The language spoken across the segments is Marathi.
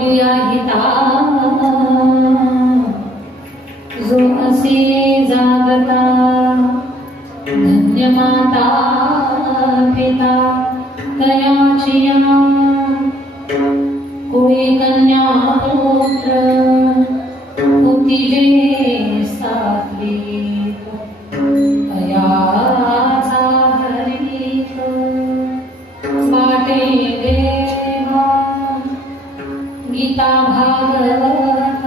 बोलिया हिता जो असे जागता धन्य माता पिता तयाचिया कुळी कन्या पुत्र होती जे सात्विक तयाचा हरिक वाटे देवा गीता भागवत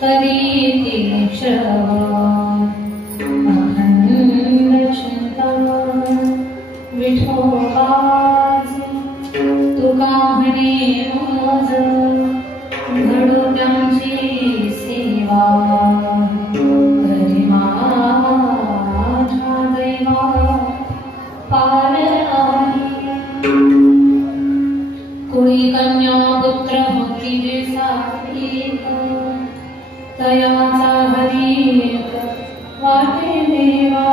करीती श्रवण अखंड चिंतन विठोबाजी तुका म्हणे मज घडो त्यांची सेवा करी माझ्या दैवा पार कुळी कन्या पुत्र होती जे सात्विक तयाचा हरिक वाटे देवा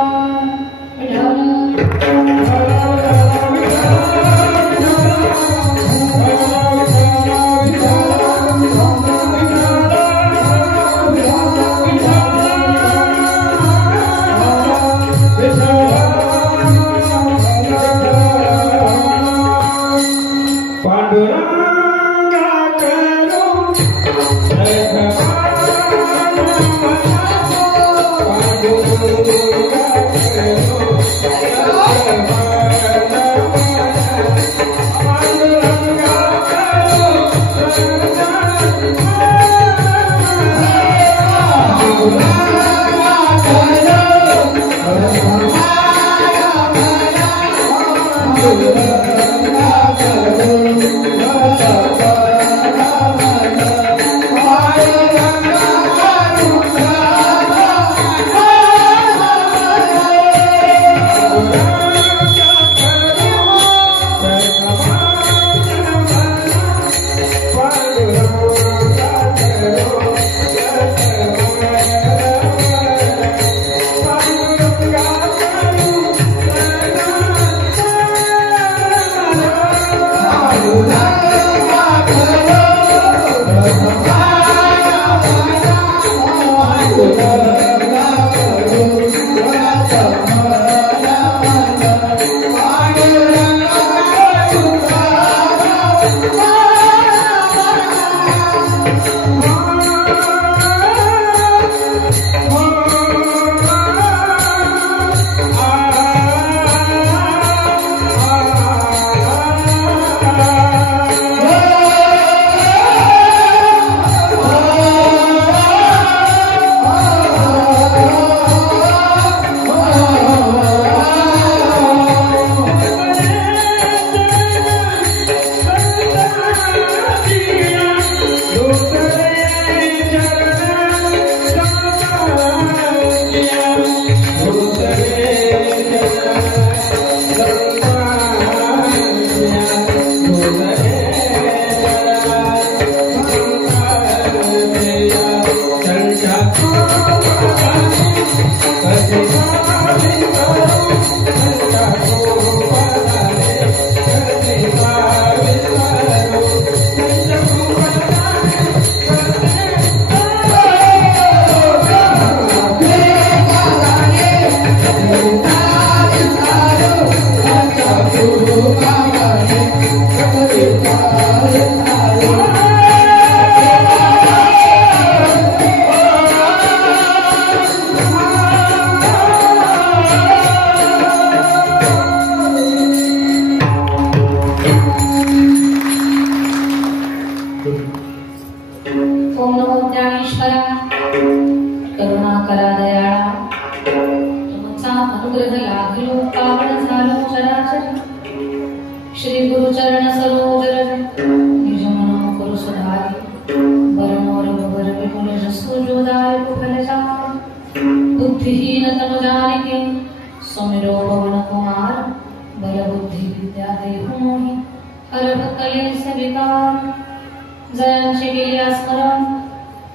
जयांचे गेले स्मरण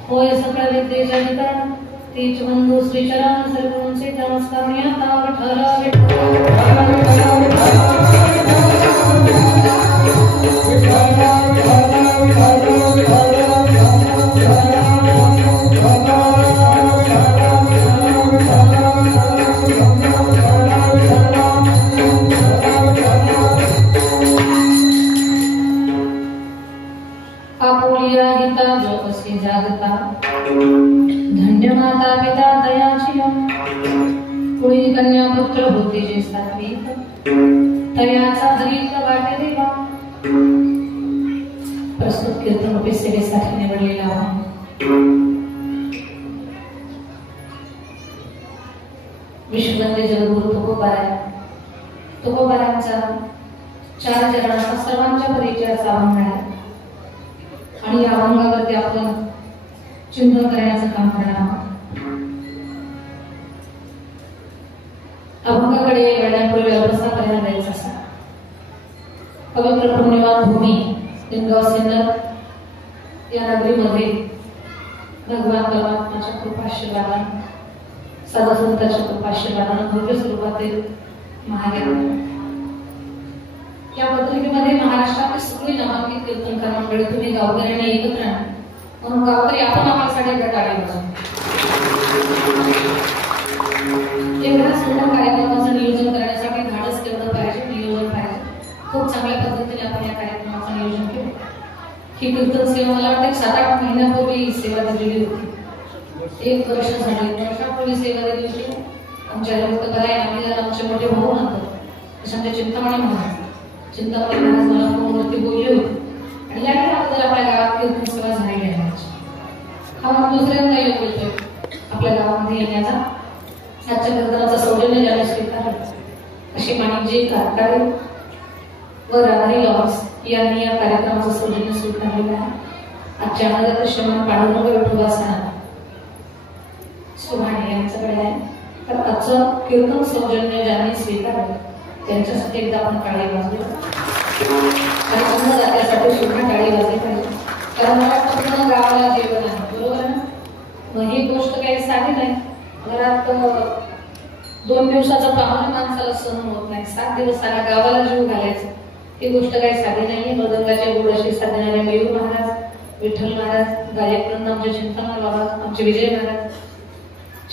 होय सकळ विद्येच्या ठिकाण तीच बंधू श्री चरण सर्वांचे नमस्कार आता विठ्ठल आपुलिया हिता जो असे जागता धन्य माता पिता दयाची कुळी कन्या पुत्र होते जे सात्विक तयाचा हरित वाटे देवा. प्रस्तुत कीर्तन रूपी सेवेसाठी निवडलेला विश्ववंदे जगद्गुरु तुकोबारांचा 4 चरणांचा सर्वांच्या परिचयाचा अभंग आहे आणि या अभंगावरती आपण चिंतन करण्याचं काम करणार आहोत. अभंगाकडे वळण्यापूर्वी अवस्था पर्यंत द्यायचा असा पवित्र पुण्यवान भूमी लिंगाव सिन्नर या नगरीमध्ये भगवान परमात्माच्या कृपाशीर्वादाने सदासंताच्या कृपाशीर्वादाने भव्य स्वरूपातील महादेव या पत्रिकेमध्ये महाराष्ट्रातील सगळी नामांकित कीर्तनकार मंडळी तुम्ही गावकऱ्यांनी एकत्र आणा म्हणून गावकरी आपण आपल्यासाठी टाळी वाजवू. एवढ्या सुंदर कार्यक्रमाचं नियोजन करण्यासाठी धाडस केवढं पाहिजे, नियोजन पाहिजे. खूप चांगल्या पद्धतीने आपण या कार्यक्रमाचं नियोजन केलं. ही कीर्तन सेवा मला वाटतं 7-8 महिन्यापूर्वी सेवा दिलेली होती. 1 वर्ष झाले. वर्षापूर्वी सेवा दिली होती. आमच्या लोककला आमचे मोठे भाऊ म्हणतो तशांच्या चिंतामणी महाराज मला फोनवरती बोलले होते आणि या अगोदर आपल्या गावात कीर्तन सेवा झालेली आहे. हा मग दुसऱ्यांदा योग येतोय आपल्या गावामध्ये येण्याचा. आजच्या कीर्तनाचा सौजन्य ज्याला स्वीकारलं अशी माणिकजी कारकाळे व राधारी लॉर्स यांनी या कार्यक्रमाचं सौजन्य स्वीकारलेलं आहे. आजच्या अनागत श्रमण पांडुरंग विठोबासना सुभाणे यांच्याकडे आहे. तर आजचं कीर्तन सौजन्य ज्यांनी स्वीकारलं त्यांच्यासाठी एकदा आपण टाळी वाजवू आणि अन्नदात्यासाठी सुद्धा टाळी वाजली पाहिजे. कारण मला पूर्ण गावाला जेवण आहे, बरोबर ना. मग ही गोष्ट काही साधी नाही. घरात 2 दिवसाचा पाहुणे माणसाला सहन होत नाही. 7 दिवस सारा गावाला जीव घालायचं ही गोष्ट काही साधी नाहीये. मृदंगाच्या गोडाशी साधणारे मयूर महाराज, विठ्ठल महाराज, गायकवृंद आमचे चिंतनवार बाबा, आमचे विजय महाराज,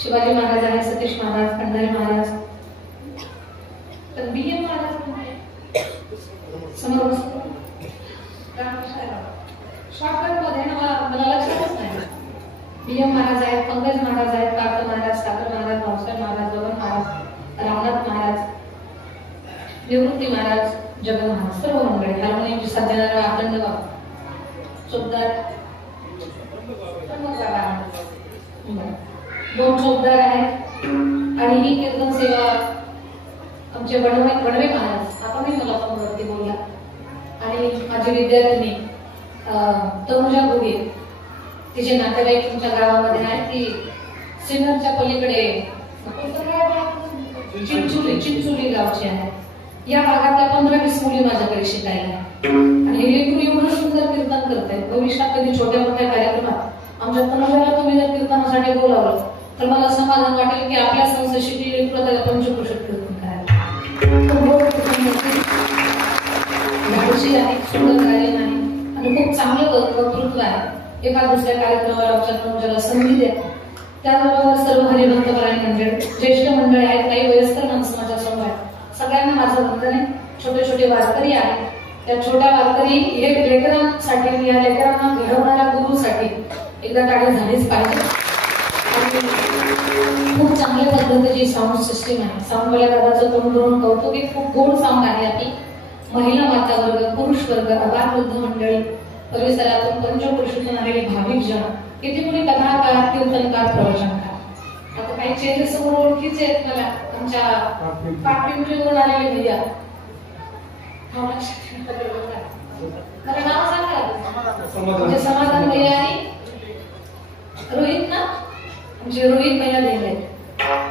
शिवाजी महाराज आहे, सतीश महाराज, खंडारी महाराज, BM महाराज समोर शॉर्टकट मध्ये मला लक्षातच नाही. BM महाराज आहेत, पंकज महाराज आहेत, पार्थ महाराज, सागर महाराज, भाऊसाहेब महाराज, बबन महाराज, रामनाथ महाराज, निवृत्ती महाराज, जगन महाराज, सर्व मंडळी. हार्मोनियमची साथ देणारा अखंड बाबा, चोपदार 2 चोपदार आहेत. आणि ही कीर्तन सेवा आमचे वडवे महाराज, आपणही मला फोनवरती बोलला. आणि माझी विद्यार्थिनी तनुजा गुगे, तिचे नातेवाईक तुमच्या गावामध्ये आहे. ती सिन्नरच्या पलीकडे चिंचोली गावची आहे. या भागातल्या 15-20 मुली माझ्याकडे शिकायला आणि हे लेकरू एवढं सुंदर कीर्तन करतायत. भविष्यात कधी छोट्या मोठ्या कार्यक्रमात आमच्या तनुजाला तुम्ही जर कीर्तनासाठी बोलावलं तर मला समाधान वाटेल की आपल्या संस्था शिकलेली लेकरू त्याला पंचक्रोशीत कीर्तन करायला. धाडशी आहे, सुंदर गायन आहे आणि खूप चांगलं वक्तृत्व आहे. एका दुसऱ्या कार्यक्रमाला आमच्या तनुजाला संधी द्या. त्याचबरोबर सर्व हरिभक्तपरायण मंडळ, ज्येष्ठ मंडळ आहेत, काही वयस्कर माणसं माझ्या समोर आहेत. सगळ्यांना माझं वंदन आहे. छोटे छोटे वारकरी आहेत. त्या छोट्या वारकरी हे लेकरांसाठी, या लेकरांना घडवणाऱ्या गुरुसाठी एकदा टाळी झालीच पाहिजे. खूप चांगल्या पद्धतीची साऊंड सिस्टीम आहे. साऊंडवाल्या दादाचं तोंड भरून कौतुक आहे. खूप गोड साऊंड आहे. आपली महिला माता वर्ग, पुरुष वर्ग, अबालवृद्ध मंडळी, परिसरातून पंचक्रोशीतून आलेले भाविक जन, किती मुली कथाकार, कीर्तनकार, प्रवचनकार. आता काही चेहरे समोर ओळखीचे आहेत मला. आमच्या पाटपिंपरीवरून आलेले भैया, नाव सांगा. म्हणजे समाधान भैया आणि रोहित ना, आमचे रोहित भैया लिहिले.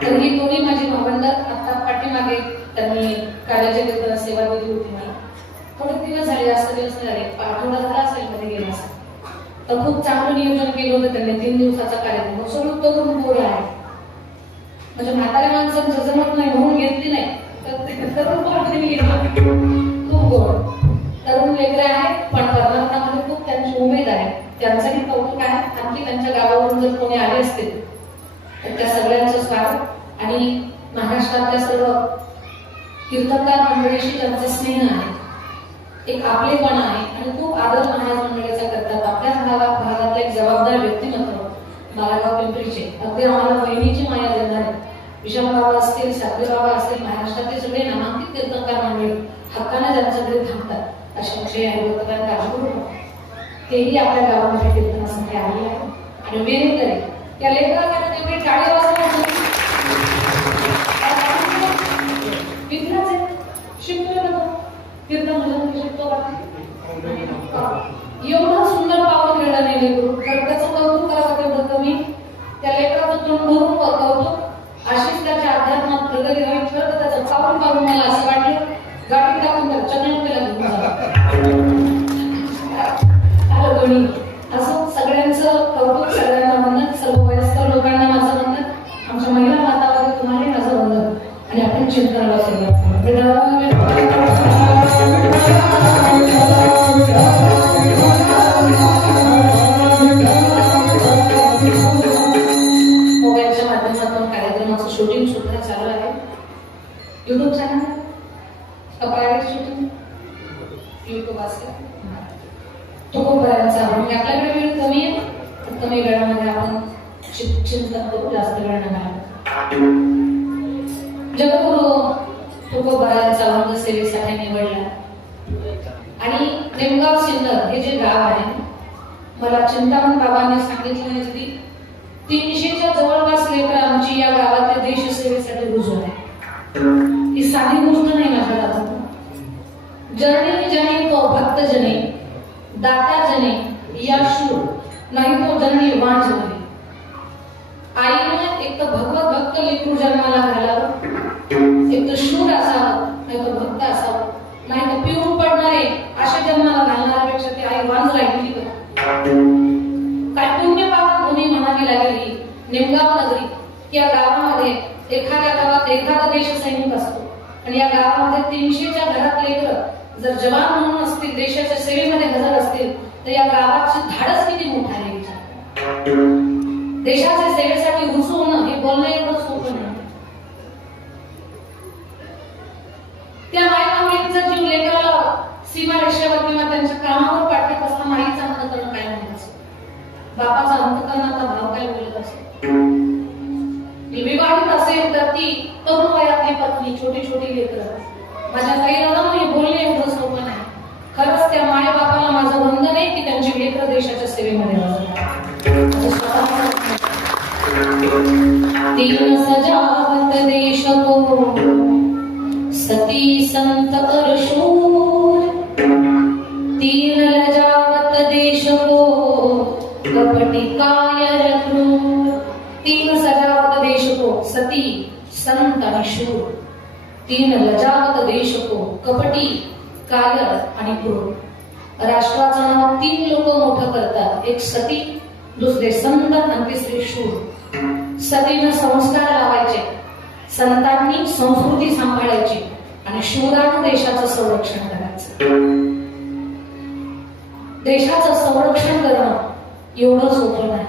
तर ही दोन्ही माझी भावंड आता पाठीमागे त्यांनी कार्याची कीर्तन सेवा दिली होती मला. थोडे दिवस झाले, जास्त दिवस झाले, आठवडा झाला असेल मध्ये गेला असेल. तर खूप चांगलं नियोजन केलं होतं त्यांनी. 3 दिवसाचा कार्यक्रम सगळं तरुण पोरं आहे. म्हणजे म्हाताऱ्या माणसांचं जमत नाही म्हणून घेतली नाही, तर तरुण पोरं घेतली. खूप गोड तरुण लेकरे आहेत, पण परमार्थामध्ये खूप त्यांची उमेद आहे. त्यांचंही कौतुक आहे. आणखी त्यांच्या गावावरून जर कोणी आले असतील तर त्या सगळ्यांचं स्वागत. आणि महाराष्ट्रातल्या सर्व कीर्तनकार मंडळीशी त्यांचा स्नेह आहे, एक आपलेपणा आहे आणि खूप आदर महाराज मंडळीचा करतात. बालागाव पिंपरीचे अगदी आम्हाला बहिणीची माया देणारे विशाल बाबा असतील, साधे बाबा असतील, महाराष्ट्रातले सगळे नामांकित कीर्तनकार मंडळी हक्काने ज्यांच्याकडे थांबतात असे विषय आहे राजगुरू तेही आपल्या गावामध्ये कीर्तनासाठी आले आहे. आणि मेहनत करे त्या लेकरांना तेवढी टाळी वाजवून शिकतोय ना कीर्तन भजन शिकतो एवढं सुंदर पावलं खेळलं नाही लेकरू तर त्याचं कौतुक करावं तेवढं कमी. त्या लेकराचं तोंड भरून कौतुक अशीच त्याच्या अध्यात्मात प्रगती व्हावी तर त्याचं पाऊल पाहून मला असं वाटलं गाडी टाकून त्या चंद्रपेला घेऊन दोन्ही असं सगळ्यांचं कौतुक, सगळ्यांना वंदन, सर्व वयस्कर लोकांना माझं वंदन, आमच्या महिला मातावर तुम्हाला माझं वंदन. आणि आपण चिंतनाला सुरुवात मोबाईलच्या माध्यमातून कार्यक्रमाचं शूटिंग सुद्धा चालू आहे. युट्यूब चॅनल का प्रायव्हेट शूटिंग युट्यूब असेल तो खूप बऱ्याचा म्हणजे आपल्याकडे वेळ कमी आहे तर कमी वेळामध्ये आपण चिंतन करू, जास्त वेळ नाही. जगद्गुरु तुकोबारायांचा अभंग सेवेसाठी निवडला आणि नेमगाव सिन्नर हे जे गाव आहे मला चिंतामण बाबांनी सांगितलं की 300च्या जवळपास लेकर आमची या गावात देश सेवेसाठी रुजू आहे. ही साधी गोष्ट नाही माझ्या दादा. जने जने तो भक्त जने दाता जने या शूर नाही तो जननी वाण जने. आईने एक तर भगवत भक्त लेकरू जन्माला घालावं, एक तर शूर असावं नाही तर भक्त असावं, नाही तर पिऊन पडणारे अशा जन्माला घालणाऱ्यापेक्षा ती आई वांज राहिली का काय पुण्य पावन भूमी म्हणावी लागली. निमगाव नगरी या गावामध्ये एखाद्या गावात एखादा देश सैनिक असतो आणि या गावामध्ये 300च्या घरात लेकर जर जवान म्हणून असतील, देशाच्या सेवेमध्ये हजर असतील तर या गावाची धाडस किती मोठा आहे. देशाच्या सेवेसाठी रुजू होणं हे बोलणं एवढं सोपं नाही. त्या मायमाऊलींचा जीव लेकराला सीमारेषेवर किंवा त्यांच्या कामावर पाठवत असताना आईचा अंतकरण काय म्हणत असतो, बापाचा अंतकरणाचा भाव काय बोलत असतो. विवाहित असेल तर ती तरुण वयातली पत्नी, छोटी छोटी लेकरं माझ्या ताईला हे बोलणे एवढं सोपं नाही. खरंच त्या माय बापाला माझं वंदन आहे की त्यांची लेकरं देशाच्या सेवेमध्ये तीन सजावत देश को सती संत अरशूर, तीन लजावत देश को कपटी कायर क्रूर. तीन सजावत देश को सती संत आणि शूर, तीन लजावत देश को कपटी कायर आणि क्रूर. राष्ट्राचं नाव 3 लोक मोठं करतात, एक सती, दुसरे संत आणि तिसरे शूर. सतीनं संस्कार लावायचे, संतांनी संस्कृती सांभाळायची आणि शूरानं देशाचं संरक्षण करायचं. देशाचं संरक्षण करणं एवढं सोपं नाही.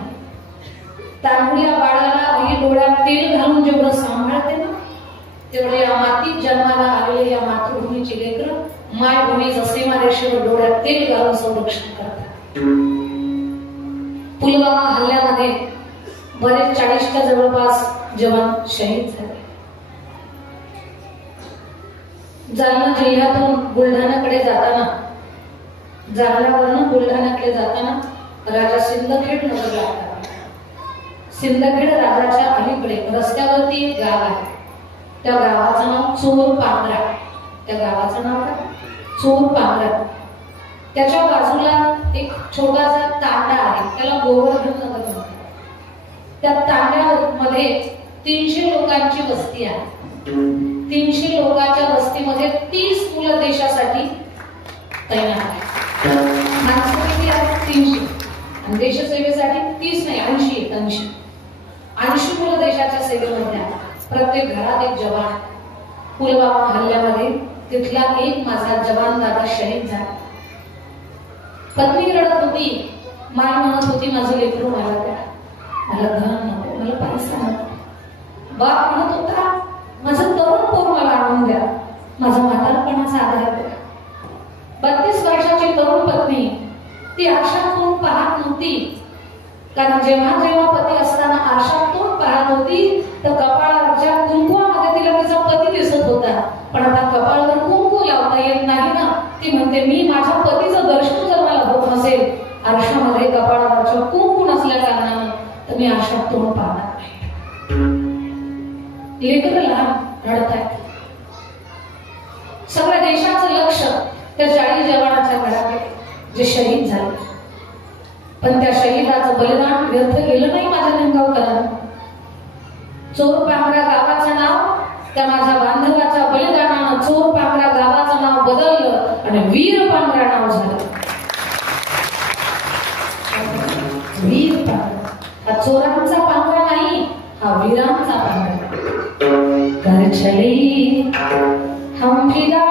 तांबड्या बाळाला आई डोळ्यात तेल घालून जेवढं सांभाळते ना तेवढे या मातीत जन्माला आलेले या मातृभूमीची लेकरं मायभूमीचं सीमारेषेवर डोळ्यात तेल घालून संरक्षण करतात. पुलवामा हल्ल्यामध्ये बरेच 40च्या जवळपास जवान शहीद झाले. जालना जिल्ह्यातून बुलढाण्याकडे जाताना, जालन्यावरून बुलढाण्याकडे जाताना राजा सिंदखेड नगर लागतात. सिंदखेड राजाच्या अलीकडे रस्त्यावरती एक गाव आहे, त्या गावाचं नाव चोर पांगरा. त्या गावाचं नाव काय? चोर पांगरा. त्याच्या बाजूला एक छोटासा तांडा आहे, त्याला गोवर्धन नगर म्हणतात. त्या तांड्यामध्ये 300 लोकांची वस्ती आहे. 300 लोकांच्या वस्तीमध्ये 30 मुलं देशासाठी तैनात आहेत. माणसं किती आहेत? 300. आणि देशसेवेसाठी 30 नाही 80 मुलं देशाच्या सेवेमध्ये आहेत. प्रत्येक घरात एक जवान. पुलवामा हल्ल्यामध्ये तिथला एक माझा जवान दादा शहीद झाला. पत्नी रडत होती, माय म्हणत होती माझं लेकरू मला द्या, मला धन नको, मला पैसा नको. बाप म्हणत होता माझं तरुण पोर मला आणून द्या, माझा म्हातारपणाचा आधार द्या. 32 वर्षाची तरुण पत्नी ती आशा करून पाहत नव्हती कारण जेव्हा जेव्हा पती असताना आरशात तोंड पाहत होती तर कपाळाच्या कुंकवामध्ये तिला तिचा पती दिसत होता, पण आता कपाळावर कुंकू लावता येत नाही ना. ती म्हणते मी माझ्या पतीचं दर्शन जर मला होत नसेल आरशामध्ये कपाळावरच्या कुंकू नसल्या कारणानं तर मी आरशात तोंड पाहणार नाही. लेकरं लहान रडत आहेत. सगळ्या देशाचं लक्ष त्या 40 जवानाच्या घराकडे जे शहीद झाले, पण त्या शहीदाचं बलिदान व्यर्थ गेलं नाही माझ्या निमगावकरांना. चोर पांगरा गावाचं नाव त्या माझ्या बांधवाच्या बलिदानानं चोर पांगरा गावाचं नाव बदललं आणि वीर पांगरा नाव झालं. वीर पांगरा हा चोरांचा पांगरा नाही, हा वीरांचा पांगरा. घर चली हम फिदा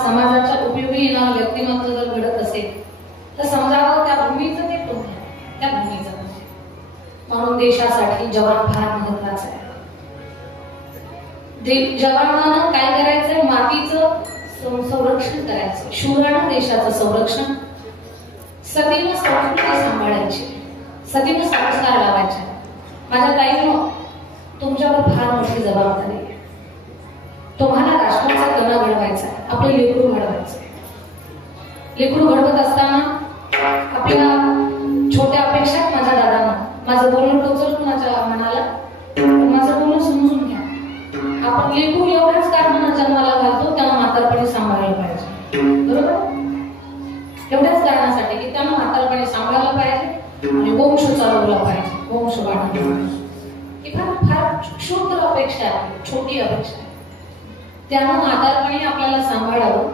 समाजाच्या उपयोगी येणारं व्यक्तिमत्व जर घडत असेल तर समजावं त्या भूमीचं ते पुण्य, त्या भूमीचं. म्हणून देशासाठी जवान फार महत्वाचा आहे. जवानानं काय करायचंय? मातीचं संरक्षण करायचं, शूरानं देशाचं संरक्षण, सतीनं संस्कृती सांभाळायची, सतीनं संस्कार लावायचे. माझ्या ताईनं तुमच्यावर फार मोठी जबाबदारी आहे. तुम्हाला राष्ट्राचा कणा घडवायचा आहे, आपलं लेकरू घडवायचं. लेकरू घडवत असताना आपल्या छोट्या अपेक्षा माझ्या दादांना, माझं बोलणं टोचल कुणाच्या मनाला, माझं बोलणं समजून घ्या. आपण लेकरू एवढ्याच कारणानं जन्माला घालतो त्याला म्हातारपणी सांभाळलं पाहिजे, बरोबर? एवढ्याच कारणासाठी की त्यानं म्हातारपणी सांभाळलं पाहिजे आणि वंश चालवला पाहिजे, वंश वाढवला पाहिजे. ही फार क्षुद्र अपेक्षा आहे, छोटी अपेक्षा आहे. त्यानं म्हातारपणी आपल्याला सांभाळावं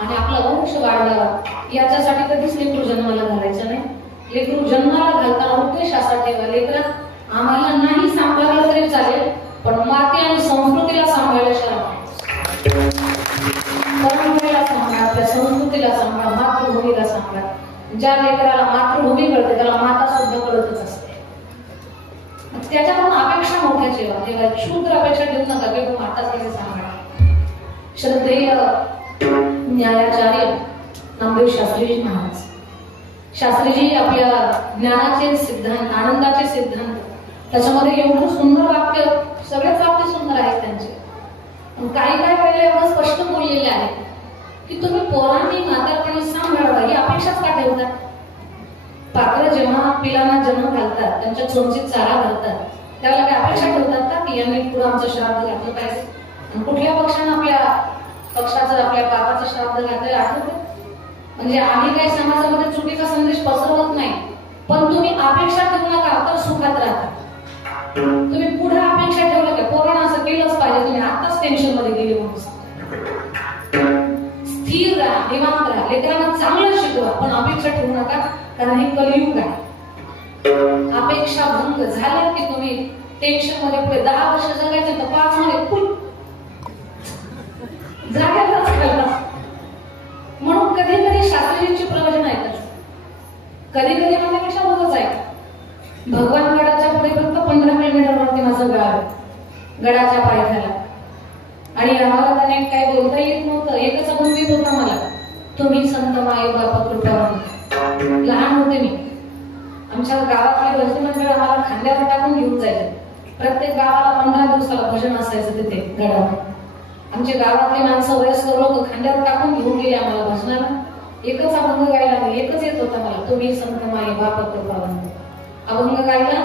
आणि आपला वंश वाढवावा, याच्यासाठी कधीच लेकरू जन्माला घालायचं नाही. लेकरू जन्माला घालताना उद्देश असा ठेवा, लेकरा आम्हाला नाही सांभाळलं तरी चालेल, पण माती आणि संस्कृतीला सांभाळल्याशिवाय, परंपरेला सांभाळ, आपल्या संस्कृतीला सांभाळ, मातृभूमीला सांभाळ. ज्या लेकराला मातृभूमी कळते त्याला माता सुद्धा कळतच असते. त्याच्याकडून अपेक्षा मोठ्या ठेवा, क्षुद्र अपेक्षा ठेवू नका की माता सगळे सांभाळा. श्रद्धेय न्यायाचार्य नामदेव शास्त्रीजी महाराज. शास्त्रीजी आपल्या ज्ञानाचे सिद्धांत, आनंदाचे सिद्धांत, त्याच्यामध्ये एवढं सुंदर वाक्य, सगळेच वाक्य सुंदर आहेत त्यांचे. काही वेळेला एवढं स्पष्ट बोललेले आहे की तुम्ही पोरांनी म्हातारपणी सांभाळावं ही अपेक्षाच का ठेवतात? पाखरं जेव्हा पिलांना जन्म घालतात, त्यांच्या चोंचीत चारा घालतात, त्यावेळेला काय अपेक्षा ठेवतात का की यांनी पुढे आमचं श्राद्ध घातलं पाहिजे? आणि कुठल्या पक्षानं आपल्या पक्षाचं, आपल्या बाबाचं श्राद्ध घातलेलं आठवतं? म्हणजे आम्ही काही समाजामध्ये चुकीचा संदेश पसरवत नाही, पण तुम्ही अपेक्षा ठेवू नका तर सुखात राहता. तुम्ही पुढे अपेक्षा ठेवलं का पोरांना असं केलंच पाहिजे, तुम्ही आताच टेन्शन मध्ये गेले म्हणून. स्थिर राहा, निवांत राहा, लेकरांना चांगलं शिकवा, पण अपेक्षा ठेवू नका, कारण हे कलियुग आहे. अपेक्षा भंग झाल्या की तुम्ही टेन्शन मध्ये पुढे 10 वर्ष जगायचे तर 5 मध्ये जाग्यालाच घालता. म्हणून कधी कधी शास्त्रीजींची प्रवचन ऐकायचं, कधी कधी माझ्यापेक्षा होतच आहे. भगवान गडाच्या पुढे फक्त 15 किलोमीटरवरती माझं गाव आहे, गडाच्या पायथ्याला. आणि आम्हाला त्याने काय बोलता येत नव्हतं, एकच अनुभव होता मला, तुम्ही संत माय बापा कृपावंत. लहान होते मी, आमच्या गावातले भजन मंडळ आम्हाला खांद्यावर टाकून घेऊन जायचे. प्रत्येक गावाला 15 दिवसाला भजन असायचं तिथे गडावर. आमच्या गावातले माणसं, वयस्कर लोक खांद्यावर टाकून घेऊन गेले आम्हाला भजनाला. एकच अभंग गायला नाही, एकच येत होता मला, तुम्ही संत माय बापा कृपावंत. अभंग गायला.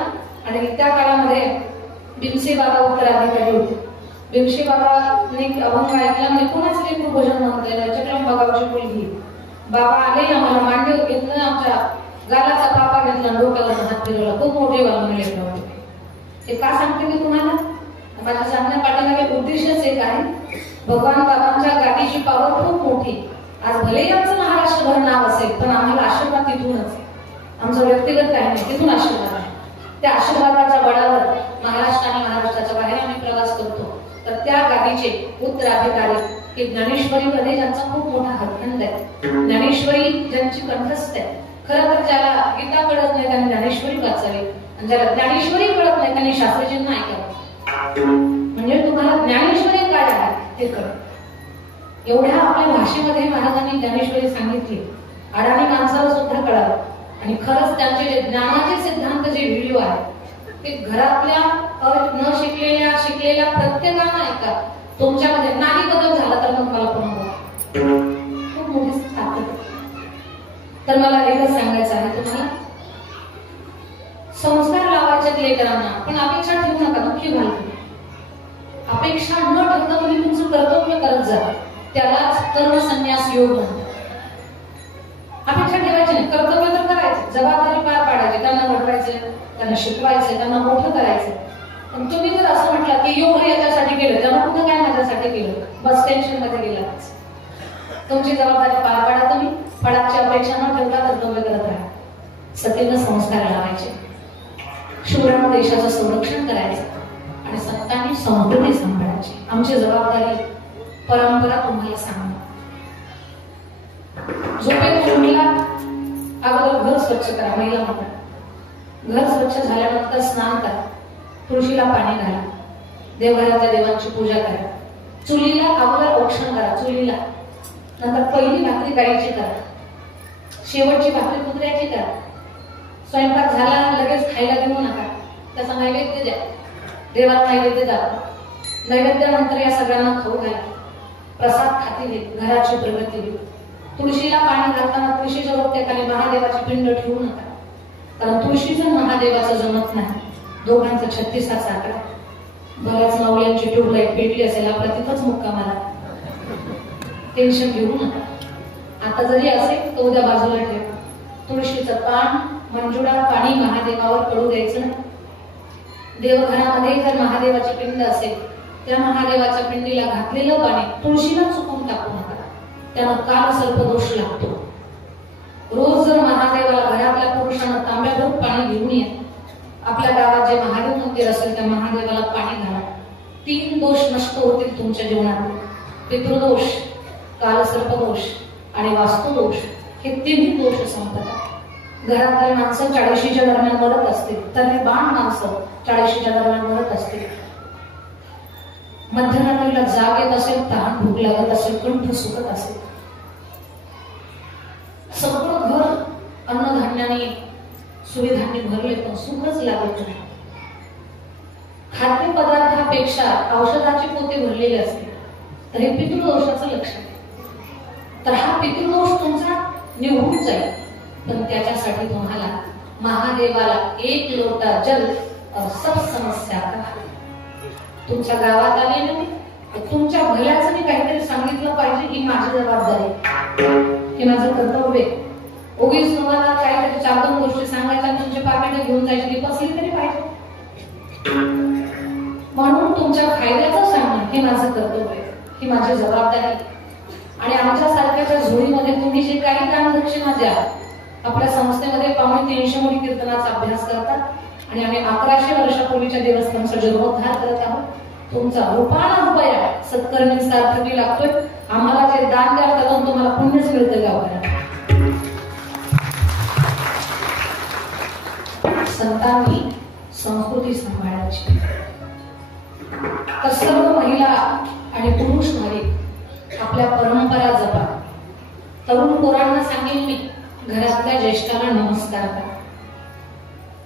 आणि त्या काळामध्ये बिमसे बाबा उत्तराधिकारी होते. बिमसे बाबांनी अभंग ऐकला, म्हणजे कोणाच लेकरू भजन म्हणतंय, चक्रम बाबाची मुलगी. बाबा आले, आम्हाला मांडीवर घेतलं, आमच्या गालाचा पापा घेतला, डोक्याला हात फिरवला. खूप मोठे वालून लेकरं होते. हे का सांगते मी तुम्हाला? माझ्या सांगण्या पाठीमागे उद्देशच एक आहे, भगवान बाबांच्या गाडीची पावर खूप मोठी. आज भले आमचं महाराष्ट्रभर नाव असेल, पण आम्हाला आशीर्वाद तिथूनच, आमचं व्यक्तिगत काही नाही, तिथून आशीर्वाद आहे. त्या आशीर्वादाच्या बळावर महाराष्ट्र आणि महाराष्ट्राच्या बाहेर आम्ही प्रवास करतो. तर त्या गाडीचे उत्तराधिकारी हे ज्ञानेश्वरीमध्ये ज्यांचा खूप मोठा हातखंड आहे, ज्ञानेश्वरी ज्यांची कंठस्थ आहे. खरं तर ज्याला गीता कळत नाही त्यांनी ज्ञानेश्वरी वाचावी, आणि ज्याला ज्ञानेश्वरी कळत नाही त्यांनी शास्त्रीजींना ऐकावं. म्हणजे तुम्हाला ज्ञानेश्वरी काय आहे ते कळत. एवढ्या आपल्या भाषेमध्ये महाराजांनी ज्ञानेश्वरी सांगितली, अडाणी माणसाला सुद्धा कळावं. आणि खरंच त्यांचे जे ज्ञानाचे सिद्धांत जे व्हिडिओ आहे ते घरातल्या न शिकलेल्या, शिकलेल्या प्रत्येकानं ऐका. तुमच्यामध्ये नाही बदल झाला तर मग मला पण खूप मोठी ताकद. तर मला एकच सांगायचं आहे तुम्हाला, संस्कार लावायचे लेकरांना, पण अपेक्षा ठेवू नका, दुःखी घालतो. अपेक्षा न ठेवता तुम्ही तुमचं कर्तव्य करत जा, त्यालाच कर्म संन्यास योग म्हणतात. अपेक्षा ठेवायची नाही, कर्तव्य तर करायचं, जबाबदारी पार पाडायची, त्यांना घडवायचं, त्यांना शिकवायचं, त्यांना मोठं करायचं. पण तुम्ही जर असं म्हटलं की योग याच्यासाठी केलं, त्याला कुठं काय माझ्यासाठी केलं, बस टेन्शन मध्ये गेलाच. तुमची जबाबदारी पार पाडा, तुम्ही फळाची अपेक्षा न ठेवता कर्तव्य करत राहा. सतीनं संस्कार लावायचे, शूरानं देशाचं संरक्षण करायचं, आणि संतांनी संस्कृती सांभाळायची. आमची जबाबदारी परंपरा तुम्हाला सांगणं. झोपेत उठला अगोदर घर स्वच्छ करा, महिला म्हणतात. घर स्वच्छ झाल्यानंतर स्नान करा, तुळशीला पाणी घाला, देवघरातल्या देवांची पूजा करा, चुलीला अगोदर औक्षण करा, चुलीला. नंतर पहिली भाकरी गाईची करा, शेवटची भाकरी कुत्र्याची करा. स्वयंपाक झाला लगेच खायला घेऊ नका, त्याचा नैवेद्य द्या, देवाला नैवेद्य द्या. नैवेद्यानंतर या सगळ्यांना खाऊ घाला, प्रसाद खाती घराची प्रगती होईल. तुळशीला पाणी घालताना तुळशीच्या रोट्याखाली महादेवाची पिंड ठेवू नका, कारण तुळशीचं महादेवाचं जमत नाही. दोघांचं 36 आकडा. बऱ्याच माऊल्यांची ट्यूबलाईट पेटली असेल, आपला तिथंच मुक्कामाला. टेन्शन घेऊ नका. आता जरी असेल तर उद्या बाजूला ठेवा. तुळशीचं पान, मंजुळा, पाणी महादेवावर पडू द्यायचं नाही. देवघरामध्ये जर महादेवाची पिंड असेल, त्या महादेवाच्या पिंडीला घातलेलं पाणी तुळशीला चुकून टाकू नका, त्यानं काल सर्पदोष लागतो. रोज जर महादेवाला घरातल्या पुरुषांना तांब्याभर पाणी घेऊन या. आपल्या गावात जे महादेव मंदिर असेल त्या महादेवाला पाणी घाला. 3 दोष नष्ट होतील तुमच्या जीवनात. पितृदोष, कालसर्पदोष आणि वास्तुदोष, हे 3 दोष संपतात. घरातले माणसं 40च्या दरम्यान मरत असतील, तर हे बाण माणसं 40च्या दरम्यान मरत असतील. मध्यरात्रीला जाग येत असेल, तहान भूक लागत असेल, कंठ सुकत असेल, सगळं घर अन्नधान्याने सुविधांनी भरले पण सुखच लागत नाही. खाद्यपदार्थापेक्षा औषधाची पोते भरलेली असते तर हे पितृदोषाचं लक्षण आहे. तर हा पितृदोष तुमचा निघून जाईल, पण त्याच्यासाठी तुम्हाला महादेवाला 1 लोटा जल और सब समस्या का. तुमच्या गावात आले ना तुमच्या भल्याचं मी काहीतरी सांगितलं पाहिजे, ही माझी जबाबदारी, हे माझं कर्तव्य. उगीच तुम्हाला काहीतरी 4-2 गोष्टी सांगायच्या आणि तुमचे पाकिट घेऊन जायची ती बसली तरी पाहिजे. म्हणून तुमच्या फायद्याचं सांगणं हे माझं कर्तव्य, ही माझी जबाबदारी. आणि आमच्यासारख्याच्या झोळीमध्ये तुम्ही जे काही दान दक्षिणा द्या, आपल्या संस्थेमध्ये 350 मुली कीर्तनाचा अभ्यास करतात आणि आम्ही 1100 वर्षापूर्वीच्या देवस्थानचा जीर्णोद्धार करत आहोत. तुमचा रुपया सत्कर्मी सार्थकी लागतोय. आम्हाला जे दान द्या त्यातून तुम्हाला पुण्यच मिळतं गावाला. संतांनी संस्कृती सांभाळायची. तर सर्व महिला आणि पुरुष नारी आपल्या परंपरा जपा. तरुण पोरांना सांगेन मी, घरातल्या ज्येष्ठाला नमस्कार करा.